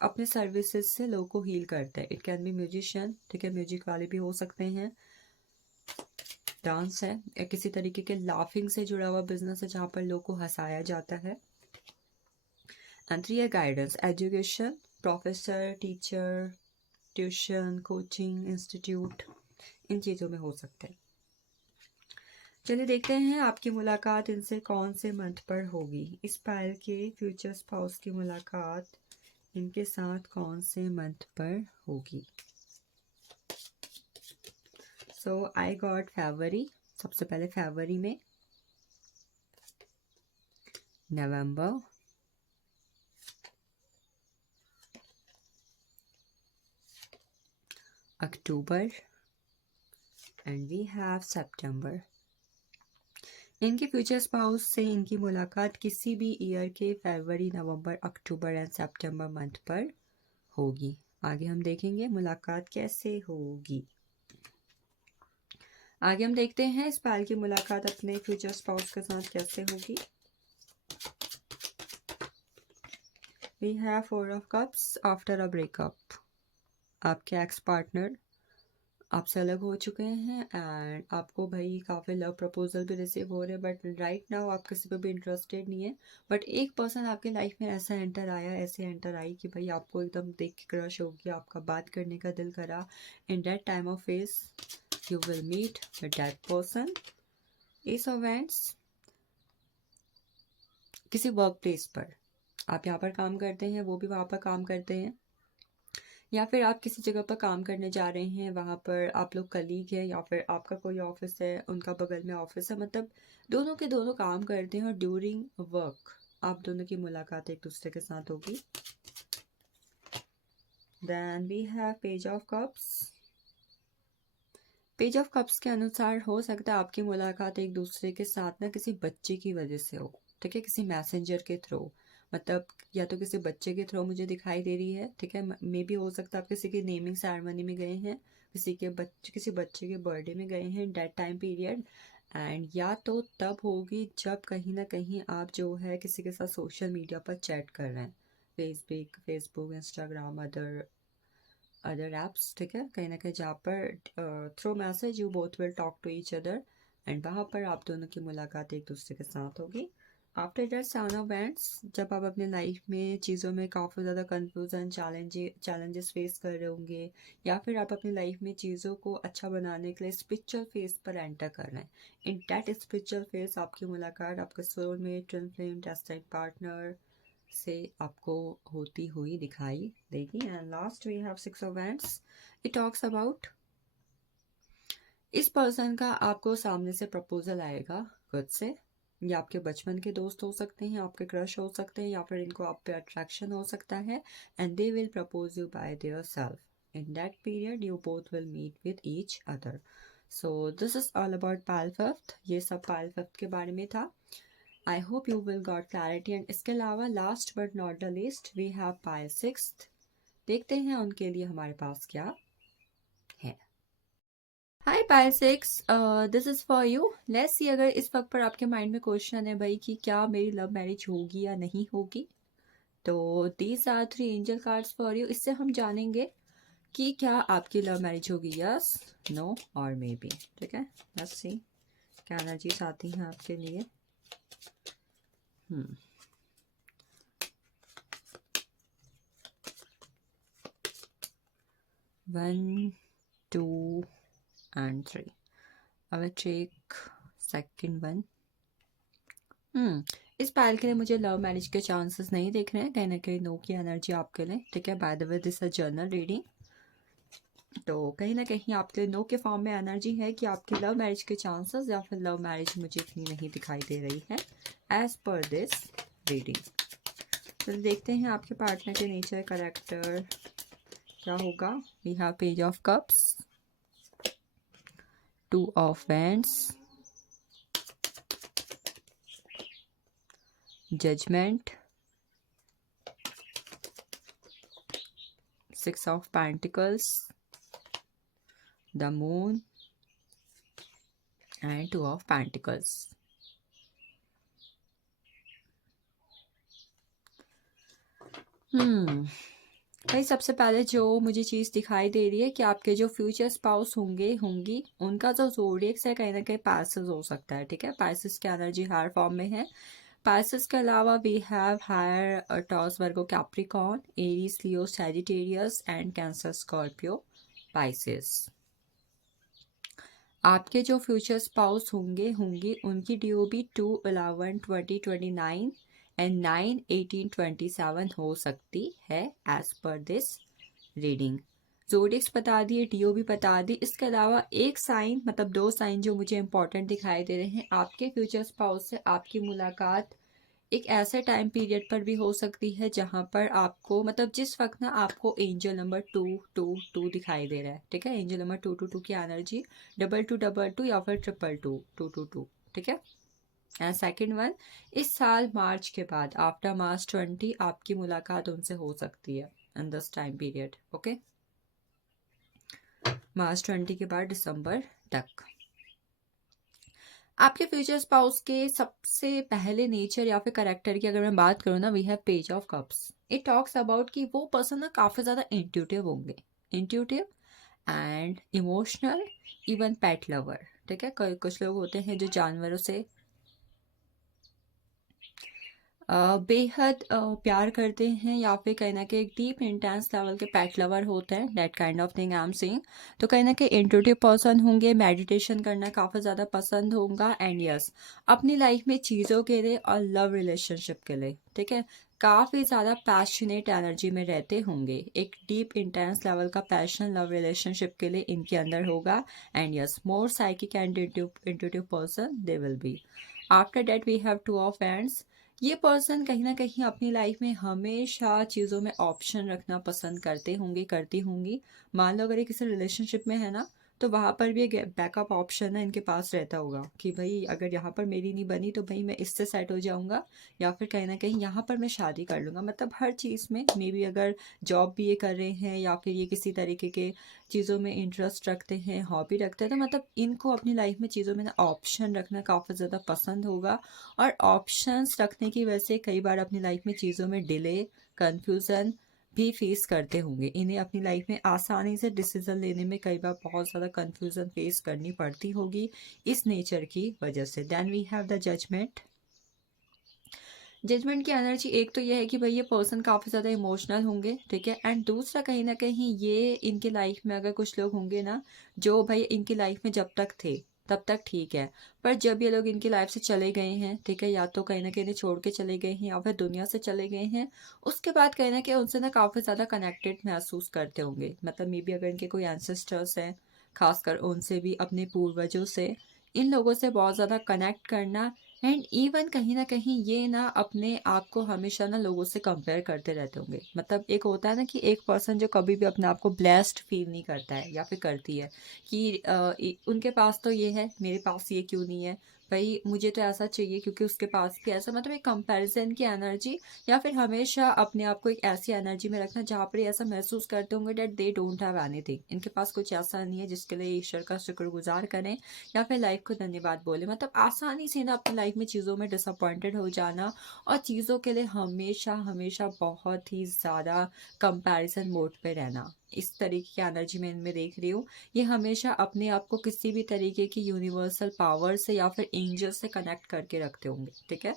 अपने सर्विसेज से लोगों को हील करते हैं। इट कैन बी म्यूजिशियन, ठीक है, म्यूजिक वाले भी हो सकते हैं। डांस है, या किसी तरीके के लाफिंग से जुड़ा हुआ बिजनेस है जहाँ पर लोगों को हंसाया जाता है। एंड 3 है guidance, education, professor, teacher, tuition, coaching, institute, इन चीज़ों में हो सकते हैं। चलिए देखते हैं आपकी मुलाकात इनसे कौन से मंथ पर होगी। इस पायल के फ्यूचर स्पाउस की मुलाकात इनके साथ कौन से मंथ पर होगी। सो आई गॉट फरवरी, सबसे पहले फरवरी में, नवंबर, अक्टूबर एंड वी हैव सितंबर। इनके फ्यूचर स्पाउस से इनकी मुलाकात किसी भी ईयर के फरवरी, नवंबर, अक्टूबर एंड सितंबर मंथ पर होगी। आगे हम देखेंगे मुलाकात कैसे होगी। आगे हम देखते हैं इस पायल की मुलाकात अपने फ्यूचर स्पाउस के साथ कैसे होगी। We have 4 of cups, after a breakup. आपके एक्स पार्टनर आपसे अलग हो चुके हैं एंड आपको भाई काफ़ी लव प्रपोजल भी रिसीव हो रहे हैं, बट राइट नाउ आप किसी पे भी इंटरेस्टेड नहीं है। बट एक पर्सन आपके लाइफ में ऐसा एंटर आया, ऐसे एंटर आई कि भाई आपको एकदम देख के क्रश हो गया, आपका बात करने का दिल करा। In that time of phase you will meet with that person. Ace of wands, किसी वर्क प्लेस पर आप यहाँ पर काम करते हैं, वो भी वहाँ पर काम करते हैं, या फिर आप किसी जगह पर काम करने जा रहे हैं, वहाँ पर आप लोग कलीग हैं, या फिर आपका कोई ऑफिस है, उनका बगल में ऑफिस है, मतलब दोनों के दोनों काम करते हैं और ड्यूरिंग वर्क आप दोनों की मुलाकात एक दूसरे के साथ होगी। Then we have page of cups. Page of cups के अनुसार हो सकता है आपकी मुलाकात एक दूसरे के साथ ना किसी बच्चे की वजह से हो, ठीक है, किसी मैसेंजर के थ्रू, मतलब या तो किसी बच्चे के थ्रू मुझे दिखाई दे रही है, ठीक है। मे भी हो सकता है आप किसी की नेमिंग सेरेमनी में गए हैं, किसी बच्चे के बर्थडे में गए हैं डेट टाइम पीरियड, एंड या तो तब होगी जब कहीं ना कहीं आप जो है किसी के साथ सोशल मीडिया पर चैट कर रहे हैं, फेसबुक, इंस्टाग्राम, अदर ऐप्स, ठीक है, कहीं ना कहीं जहाँ पर through message you both will talk to each other and वहाँ पर आप दोनों की मुलाकात एक दूसरे के साथ होगी। After that son of events, जब आप अपने लाइफ में चीज़ों में काफ़ी ज़्यादा कंफ्यूजन, चैलेंजेस फेस कर रहे होंगे, या फिर आप अपनी लाइफ में चीज़ों को अच्छा बनाने के लिए स्पिरिचुअल फेज पर एंटर कर रहे हैं। इन दैट स्पिरिचुअल फेज आपकी मुलाकात आपके soulmate, twin flame, destiny partner से आपको होती हुई दिखाई देगी। And last we have 6 of wands. It talks about इस पर्सन का आपको सामने से प्रपोजल आएगा खुद से, या आपके बचपन के दोस्त हो सकते हैं, आपके क्रश हो सकते हैं, या फिर इनको आप पे अट्रैक्शन हो सकता है, and they will propose you by their self. In that period you both will meet with each other. So this is all about pile fifth. ये सब पायल फिफ्थ के बारे में था। I hope you will got clarity. And इसके अलावा last but not the least we have pile sixth. देखते हैं उनके लिए हमारे पास क्या है। Hi pile six, this is for you. Let's see अगर इस वक्त पर आपके माइंड में क्वेश्चन है भाई कि क्या मेरी लव मैरिज होगी या नहीं होगी, तो these are 3 angel cards for you. इससे हम जानेंगे कि क्या आपकी लव मैरिज होगी, यस, नो और मे बी, ठीक है। लेट्स सी क्या एनर्जीज आती हैं आपके लिए। 1, 2 and 3. I will take second one. इस पायल के लिए मुझे लव मैरिज के चांसेस नहीं दिख रहे हैं, कहीं ना कहीं नो की एनर्जी आपके लिए, ठीक है। By the way this a journal reading, तो कहीं ना कहीं आपके लिए नो के फॉर्म में एनर्जी है कि आपकी लव मैरिज के चांसेस या फिर लव मैरिज मुझे इतनी नहीं दिखाई दे रही है एज पर दिस रीडिंग। तो देखते हैं आपके पार्टनर के नेचर, करेक्टर क्या होगा। We have page of cups, 2 of wands, judgement, 6 of Pentacles, the Moon and 2 of Pentacles. भाई सबसे पहले जो मुझे चीज़ दिखाई दे रही है कि आपके जो फ्यूचर स्पाउस होंगी उनका जो ज़ोडिएक्स है कहीं ना कहीं पाइसेस हो सकता है, ठीक है। पाइसेस की एनर्जी हर फॉर्म में है, पाइसेस के अलावा we have higher toss Virgo Capricorn Aries Leo Sagittarius and Cancer Scorpio Pisces. आपके जो फ्यूचर स्पाउस होंगे उनकी DOB 2/11/2029 एंड 9/18/27 हो सकती है एज पर दिस रीडिंग। जोडिक्स बता दिए, DOB बता दी। इसके अलावा एक साइन मतलब 2 साइन जो मुझे इंपॉर्टेंट दिखाई दे रहे हैं, आपके फ्यूचर स्पाउस से आपकी मुलाकात एक ऐसे टाइम पीरियड पर भी हो सकती है जहां पर आपको मतलब जिस वक्त ना आपको एंजल नंबर 222 दिखाई दे रहा है, ठीक है। एंजल नंबर 222 की एनर्जी 2222 या फिर 222 ठीक है। एंड सेकेंड वन, इस साल मार्च के बाद आफ्टर मार्च 20 आपकी मुलाकात उनसे हो सकती है in this time period, okay. March 20 के बाद दिसंबर तक। आपके फ्यूचर स्पाउस के सबसे पहले नेचर या फिर करेक्टर की अगर मैं बात करूँ ना, we have page of cups. It talks about कि वो पर्सन ना काफ़ी ज़्यादा इंट्यूटिव होंगे, intuitive and emotional, even pet lover, ठीक है। कुछ लोग होते हैं जो जानवरों से बेहद प्यार करते हैं या फिर कहीं ना कहीं डीप इंटेंस लेवल के पेट लवर होते हैं, that kind of thing I am saying. तो कहीं ना कहीं इंट्यूटिव पर्सन होंगे, मेडिटेशन करना काफ़ी ज़्यादा पसंद होगा एंड यस अपनी लाइफ में चीज़ों के लिए और लव रिलेशनशिप के लिए, ठीक है, काफ़ी ज़्यादा पैशनेट एनर्जी में रहते होंगे। एक डीप इंटेंस लेवल का पैशन लव रिलेशनशिप के लिए इनके अंदर होगा and yes more psychic and intuitive person they will be. After that we have two of hands. ये पर्सन कहीं ना कहीं अपनी लाइफ में हमेशा चीज़ों में ऑप्शन रखना पसंद करते होंगे, करती होंगी। मान लो अगर ये किसी रिलेशनशिप में है ना, तो वहाँ पर भी एक बैकअप ऑप्शन है इनके पास रहता होगा कि भाई अगर यहाँ पर मेरी नहीं बनी तो भाई मैं इससे सेट हो जाऊँगा या फिर कहीं ना कहीं यहाँ पर मैं शादी कर लूँगा। मतलब हर चीज़ में मे बी अगर जॉब भी ये कर रहे हैं या फिर ये किसी तरीके के चीज़ों में इंटरेस्ट रखते हैं, हॉबी रखते हैं, तो मतलब इनको अपनी लाइफ में चीज़ों में ना ऑप्शन रखना काफ़ी ज़्यादा पसंद होगा। और ऑप्शंस रखने की वजह से कई बार अपनी लाइफ में चीज़ों में डिले, कंफ्यूजन भी फेस करते होंगे। इन्हें अपनी लाइफ में आसानी से डिसीजन लेने में कई बार बहुत ज़्यादा कंफ्यूजन फेस करनी पड़ती होगी इस नेचर की वजह से। Then we have the judgement. Judgement की एनर्जी एक तो ये है कि भाई ये पर्सन काफ़ी ज़्यादा इमोशनल होंगे, ठीक है। एंड दूसरा कहीं ना कहीं ये इनके लाइफ में अगर कुछ लोग होंगे ना जो भाई इनकी लाइफ में जब तक थे तब तक ठीक है, पर जब ये लोग इनकी लाइफ से चले गए हैं, ठीक है, या तो कहीं ना कहीं छोड़ के चले गए हैं या फिर दुनिया से चले गए हैं, उसके बाद कहीं ना कहीं उनसे ना काफ़ी ज़्यादा कनेक्टेड महसूस करते होंगे। मतलब मे बी अगर इनके कोई एंसेस्टर्स हैं, खासकर उनसे भी, अपने पूर्वजों से, इन लोगों से बहुत ज़्यादा कनेक्ट करना। एंड इवन कहीं ना कहीं ये ना अपने आप को हमेशा ना लोगों से कंपेयर करते रहते होंगे। मतलब एक होता है ना कि एक पर्सन जो कभी भी अपने आप को ब्लेस्ड फील नहीं करता है या फिर करती है कि उनके पास तो ये है, मेरे पास ये क्यों नहीं है, भाई मुझे तो ऐसा चाहिए क्योंकि उसके पास भी ऐसा। मतलब एक कंपैरिजन की एनर्जी या फिर हमेशा अपने आप को एक ऐसी एनर्जी में रखना जहाँ पर ये ऐसा महसूस करते होंगे that they don't have anything, इनके पास कुछ ऐसा नहीं है जिसके लिए ईश्वर का शुक्रगुजार करें या फिर लाइफ को धन्यवाद बोले। मतलब आसानी से ना अपनी लाइफ में चीज़ों में डिसअपॉइंटेड हो जाना और चीज़ों के लिए हमेशा हमेशा बहुत ही ज़्यादा कंपैरिजन मोड पे रहना, इस तरीके की एनर्जी में इनमें देख रही हूँ। ये हमेशा अपने आप को किसी भी तरीके की यूनिवर्सल पावर से या फिर एंजल से कनेक्ट करके रखते होंगे, ठीक है।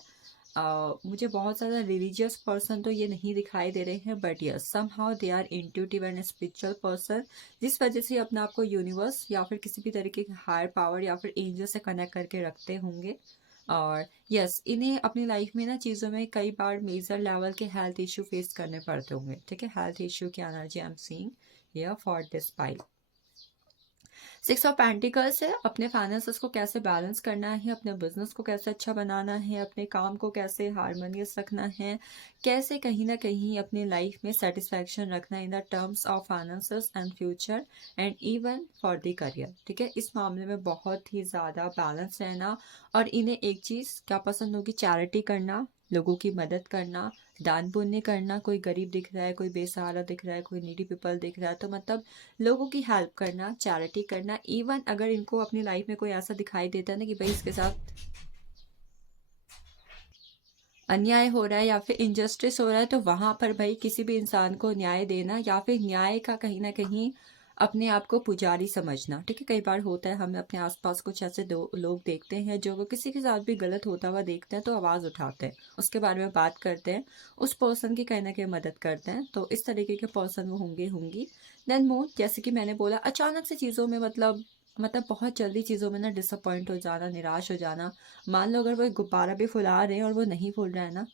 मुझे बहुत ज़्यादा रिलीजियस पर्सन तो ये नहीं दिखाई दे रहे हैं, but yes somehow they are intuitive and spiritual person, जिस वजह से अपने आप को यूनिवर्स या फिर किसी भी तरीके की हायर पावर या फिर एंजल से कनेक्ट करके रखते होंगे। और यस इन्हें अपनी लाइफ में ना चीज़ों में कई बार मेजर लेवल के हेल्थ इशू फेस करने पड़ते होंगे, ठीक है। हेल्थ इशू की energy I am seeing here for this pile. 6 of pentacles है, अपने फाइनेंसेस को कैसे बैलेंस करना है, अपने बिजनेस को कैसे अच्छा बनाना है, अपने काम को कैसे हारमोनियस रखना है, कैसे कहीं ना कहीं अपनी लाइफ में सेटिस्फैक्शन रखना in the terms of finances and future and even for the career, ठीक है। इस मामले में बहुत ही ज़्यादा बैलेंस रहना। और इन्हें एक चीज़ क्या पसंद होगी, चैरिटी करना, लोगों की मदद करना, दान पुण्य करना। कोई गरीब दिख रहा है, कोई बेसहारा दिख रहा है, कोई नीडी पीपल दिख रहा है, तो मतलब लोगों की हेल्प करना, चैरिटी करना। इवन अगर इनको अपनी लाइफ में कोई ऐसा दिखाई देता है ना कि भाई इसके साथ अन्याय हो रहा है या फिर इनजस्टिस हो रहा है, तो वहां पर भाई किसी भी इंसान को न्याय देना या फिर न्याय का कहीं ना कहीं अपने आप को पुजारी समझना, ठीक है। कई बार होता है हमें अपने आसपास कुछ ऐसे दो लोग देखते हैं जो किसी के साथ भी गलत होता हुआ देखते हैं तो आवाज़ उठाते हैं, उसके बारे में बात करते हैं, उस पर्सन की कहीं ना कहीं मदद करते हैं। तो इस तरीके के पर्सन वो होंगे होंगी। देन मोर, जैसे कि मैंने बोला, अचानक से चीज़ों में मतलब बहुत जल्दी चीज़ों में ना डिसअपॉइंट हो जाना, निराश हो जाना। मान लो अगर वो एक गुब्बारा भी फुला रहे हैं और वो नहीं फूल रहा है ना,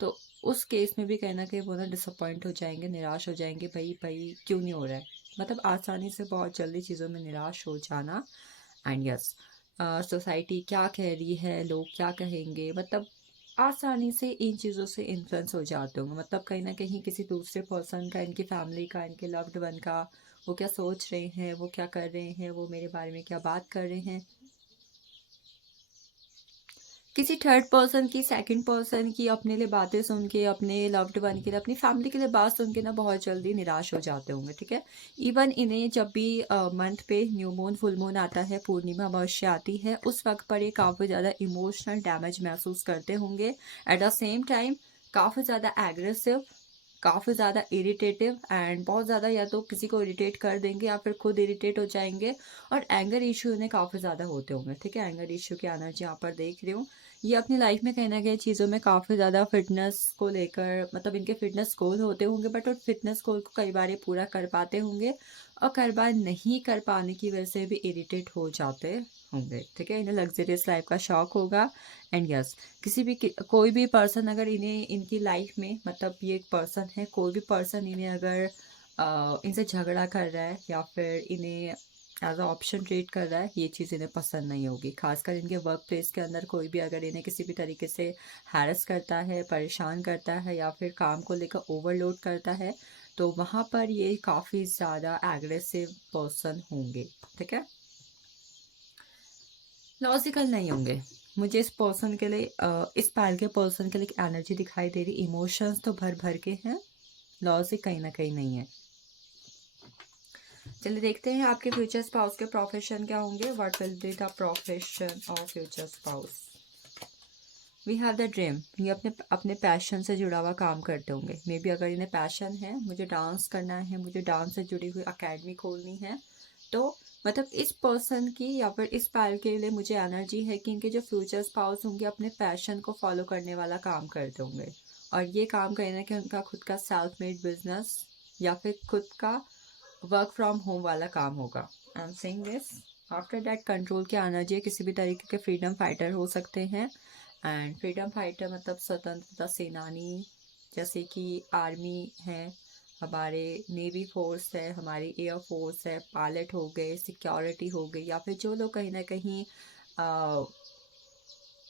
तो उस केस में भी कहीं न कहीं वो ना डिसअपॉइंट हो जाएँगे, निराश हो जाएँगे, भई भई क्यों नहीं हो रहा है? मतलब आसानी से बहुत जल्दी चीज़ों में निराश हो जाना। एंड यस, सोसाइटी क्या कह रही है, लोग क्या कहेंगे, मतलब आसानी से इन चीज़ों से इन्फ्लुएंस हो जाते होंगे। मतलब कहीं न कहीं किसी दूसरे पर्सन का, इनकी फैमिली का, इनके लव्ड वन का, वो क्या सोच रहे हैं, वो क्या कर रहे हैं, वो मेरे बारे में क्या बात कर रहे हैं, किसी थर्ड पर्सन की, सेकंड पर्सन की अपने लिए बातें सुन के, अपने लव्ड वन के लिए, अपनी फैमिली के लिए बात सुन के ना बहुत जल्दी निराश हो जाते होंगे, ठीक है। इवन इन्हें जब भी मंथ पे न्यू मून, फुल मून आता है, पूर्णिमा अमावस्या आती है, उस वक्त पर ये काफ़ी ज़्यादा इमोशनल डैमेज महसूस करते होंगे। एट द सेम टाइम काफ़ी ज़्यादा एग्रेसिव, काफ़ी ज़्यादा इरिटेटिव, एंड बहुत ज़्यादा या तो किसी को इरिटेट कर देंगे या फिर खुद इरिटेट हो जाएंगे। और एंगर इशू इन्हें काफ़ी ज़्यादा होते होंगे, ठीक है। एंगर इशू की एनर्जी यहाँ पर देख रही हूँ। ये अपनी लाइफ में कहीं न कहीं चीज़ों में काफ़ी ज़्यादा फ़िटनेस को लेकर, मतलब इनके फ़िटनेस गोल होते होंगे, बट उन फ़िटनेस गोल को कई बार ये पूरा कर पाते होंगे और कई बार नहीं कर पाने की वजह से भी इरिटेट हो जाते होंगे, ठीक है। इन्हें लग्ज़रियस लाइफ़ का शौक होगा। एंड यस, कोई भी पर्सन अगर इन्हें इनकी लाइफ में, मतलब ये एक पर्सन है, कोई भी पर्सन इन्हें अगर इनसे झगड़ा कर रहा है या फिर इन्हें एज अ ऑप्शन ट्रीट कर रहा है, ये चीज़ इन्हें पसंद नहीं होगी। खासकर इनके वर्क प्लेस के अंदर कोई भी अगर इन्हें किसी भी तरीके से हैरेस करता है, परेशान करता है या फिर काम को लेकर ओवरलोड करता है, तो वहाँ पर ये काफ़ी ज़्यादा एग्रेसिव पर्सन होंगे, ठीक है। लॉजिकल नहीं होंगे। मुझे इस पर्सन के लिए इस पैर के पर्सन के लिए एक एनर्जी दिखाई दे रही, इमोशंस तो भर भर के हैं, लॉजिक कहीं ना कहीं नहीं है। चलिए देखते हैं आपके फ्यूचर स्पाउस के प्रोफेशन क्या होंगे। What will be the profession of future spouse. We have the dream, ये अपने अपने पैशन से जुड़ा हुआ काम करते होंगे। मे बी अगर इन्हें पैशन है, मुझे डांस करना है, मुझे डांस से जुड़ी हुई अकेडमी खोलनी है, तो मतलब इस पर्सन की या फिर इस पैर के लिए मुझे एनर्जी है कि इनके जो फ्यूचर स्पाउस होंगे अपने पैशन को फॉलो करने वाला काम करते होंगे। और ये काम कहीं ना कहीं उनका खुद का सेल्फ मेड बिजनेस या फिर खुद का वर्क फ्रॉम होम वाला काम होगा। I am saying this. After that control की एनर्जी, किसी भी तरीके के फ्रीडम फाइटर हो सकते हैं। एंड फ्रीडम फाइटर मतलब स्वतंत्रता सेनानी, जैसे कि आर्मी है हमारे, नेवी फोर्स है हमारी, एयर फोर्स है, पायलट हो गए, सिक्योरिटी हो गई, या फिर जो लोग कहीं ना कहीं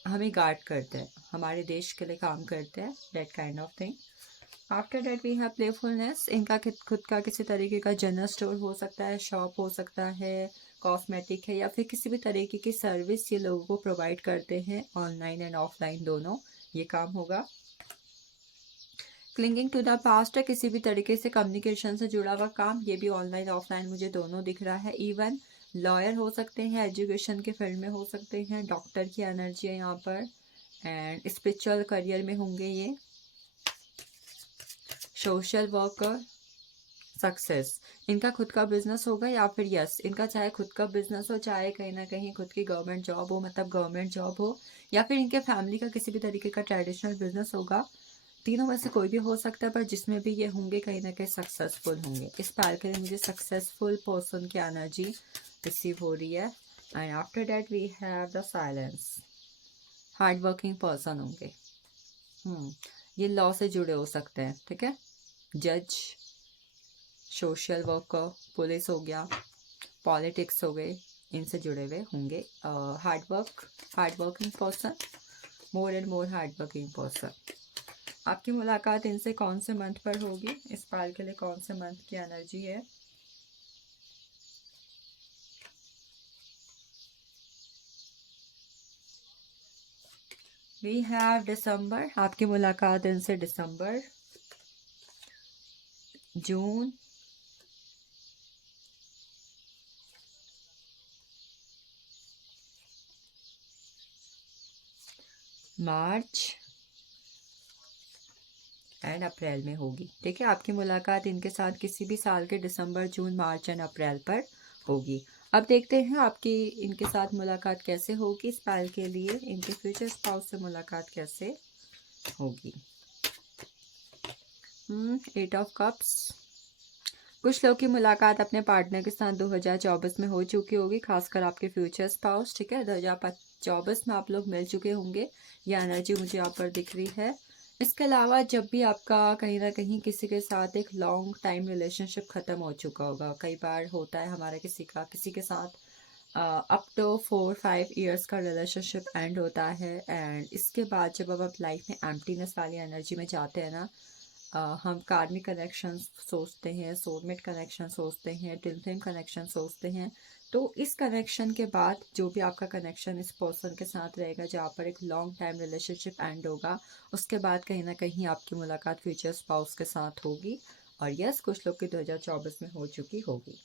हमें गार्ड करते हैं, हमारे देश के लिए काम करते हैं, that kind of thing. After that we have playfulness, इनका खुद का किसी तरीके का जनरल स्टोर हो सकता है, शॉप हो सकता है, कॉस्मेटिक है, या फिर किसी भी तरीके की सर्विस ये लोगों को प्रोवाइड करते हैं, ऑनलाइन एंड ऑफलाइन दोनों ये काम होगा। क्लिंगिंग टू द पास्ट है, किसी भी तरीके से कम्युनिकेशन से जुड़ा हुआ काम, ये भी ऑनलाइन ऑफलाइन मुझे दोनों दिख रहा है। इवन लॉयर हो सकते हैं, एजुकेशन के फील्ड में हो सकते हैं, डॉक्टर की एनर्जी है यहाँ पर, एंड स्पिरिचुअल करियर में होंगे ये, सोशल वर्कर, सक्सेस, इनका खुद का बिजनेस होगा, या फिर यस इनका चाहे खुद का बिजनेस हो, चाहे कहीं ना कहीं खुद की गवर्नमेंट जॉब हो, मतलब गवर्नमेंट जॉब हो, या फिर इनके फैमिली का किसी भी तरीके का ट्रेडिशनल बिजनेस होगा। तीनों में से कोई भी हो सकता है, पर जिसमें भी ये होंगे कहीं ना कहीं सक्सेसफुल होंगे। इस पैर के लिए मुझे सक्सेसफुल पर्सन की एनर्जी रिसीव हो रही है। And after that we have the silence, hard working person होंगे। ये लॉ से जुड़े हो सकते हैं, ठीक है। जज, सोशल वर्कर, पुलिस हो गया, पॉलिटिक्स हो गए, इनसे जुड़े हुए होंगे। Hard working person, more and more hard working person. आपकी मुलाकात इनसे कौन से मंथ पर होगी, इस पाल के लिए कौन से मंथ की एनर्जी है। वी हैव दिसंबर, आपकी मुलाकात इनसे दिसंबर, जून, मार्च एंड अप्रैल में होगी। ठीक है, आपकी मुलाकात इनके साथ किसी भी साल के दिसंबर, जून, मार्च एंड अप्रैल पर होगी। अब देखते हैं आपकी इनके साथ मुलाकात कैसे होगी। इस पल के लिए इनके फ्यूचर स्पाउस से मुलाकात कैसे होगी। 8 ऑफ कप्स। कुछ लोग की मुलाकात अपने पार्टनर के साथ 2024 में हो चुकी होगी, खासकर आपके फ्यूचर स्पाउस। ठीक है, 2024 में आप लोग मिल चुके होंगे, यह एनर्जी मुझे यहाँ पर दिख रही है। इसके अलावा जब भी आपका कहीं ना कहीं किसी के साथ एक लॉन्ग टाइम रिलेशनशिप ख़त्म हो चुका होगा, कई बार होता है हमारा किसी के साथ अप टू 4-5 ईयर्स का रिलेशनशिप एंड होता है, एंड इसके बाद जब अब आप लाइफ में एम्प्टीनेस वाली एनर्जी में जाते हैं ना, हम कार्मिक कनेक्शन सोचते हैं, सोलमेट कनेक्शन सोचते हैं, ट्विन फ्लेम कनेक्शन सोचते हैं। तो इस कनेक्शन के बाद जो भी आपका कनेक्शन इस पर्सन के साथ रहेगा, जहाँ पर एक लॉन्ग टाइम रिलेशनशिप एंड होगा, उसके बाद कहीं ना कहीं आपकी मुलाकात फ्यूचर स्पाउस के साथ होगी। और यस, कुछ लोग की 2024 में हो चुकी होगी।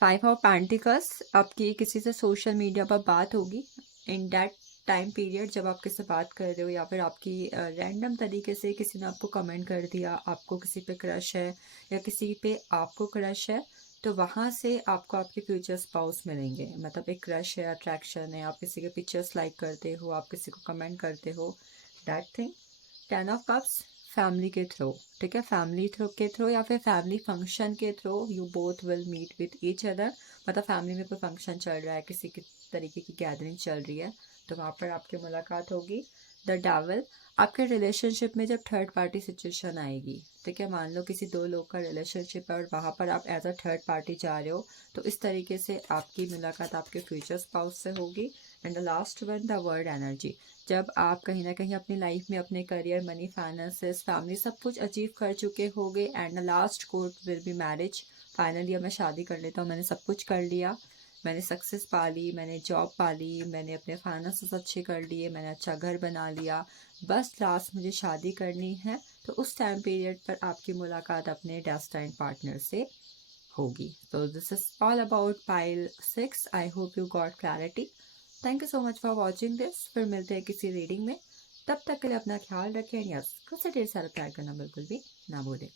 5 ऑफ पेंटिकल्स। आपकी किसी से सोशल मीडिया पर बात होगी इन दैट टाइम पीरियड, जब आप किससे बात कर रहे हो, या फिर आपकी रैंडम तरीके से किसी ने आपको कमेंट कर दिया, आपको किसी पे क्रश है या किसी पे आपको क्रश है, तो वहाँ से आपको आपके फ्यूचर स्पाउस मिलेंगे। मतलब एक क्रश है, अट्रैक्शन है, आप किसी के पिक्चर्स लाइक करते हो, आप किसी को कमेंट करते हो, that thing. 10 of cups. Family के थ्रू। ठीक है, फैमिली थ्रू के थ्रू या फिर फैमिली फंक्शन के through you both will meet with each other. मतलब फैमिली में कोई फंक्शन चल रहा है, किसी की तरीके की गैदरिंग चल रही है, तो वहाँ पर आपकी मुलाकात होगी। The devil. आपके रिलेशनशिप में जब थर्ड पार्टी सिचुएशन आएगी, ठीक है, मान लो किसी दो लोग का रिलेशनशिप है और वहाँ पर आप एज अ थर्ड पार्टी जा रहे हो, तो इस तरीके से आपकी मुलाकात आपके फ्यूचर स्पाउस से होगी। And the last one, the word energy. जब आप कहीं ना कहीं अपनी लाइफ में अपने करियर, मनी, फाइनेंसेस, फैमिली सब कुछ अचीव कर चुके होंगे, and the last court will be marriage. Finally अब मैं शादी कर लेता हूँ, मैंने सब कुछ कर लिया, मैंने सक्सेस पा ली, मैंने जॉब पा ली, मैंने अपने फाइनेंसेस अच्छे कर लिए, मैंने अच्छा घर बना लिया, बस लास्ट मुझे शादी करनी है। तो उस टाइम पीरियड पर आपकी मुलाकात अपने डेस्टाइन पार्टनर से होगी। तो this is all about pile 6। I hope you got clarity. Thank you so much for watching this. फिर मिलते हैं किसी रीडिंग में, तब तक के लिए अपना ख्याल रखें। यस, खुद से ढेर सारा प्यार करना बिल्कुल भी ना भूलें।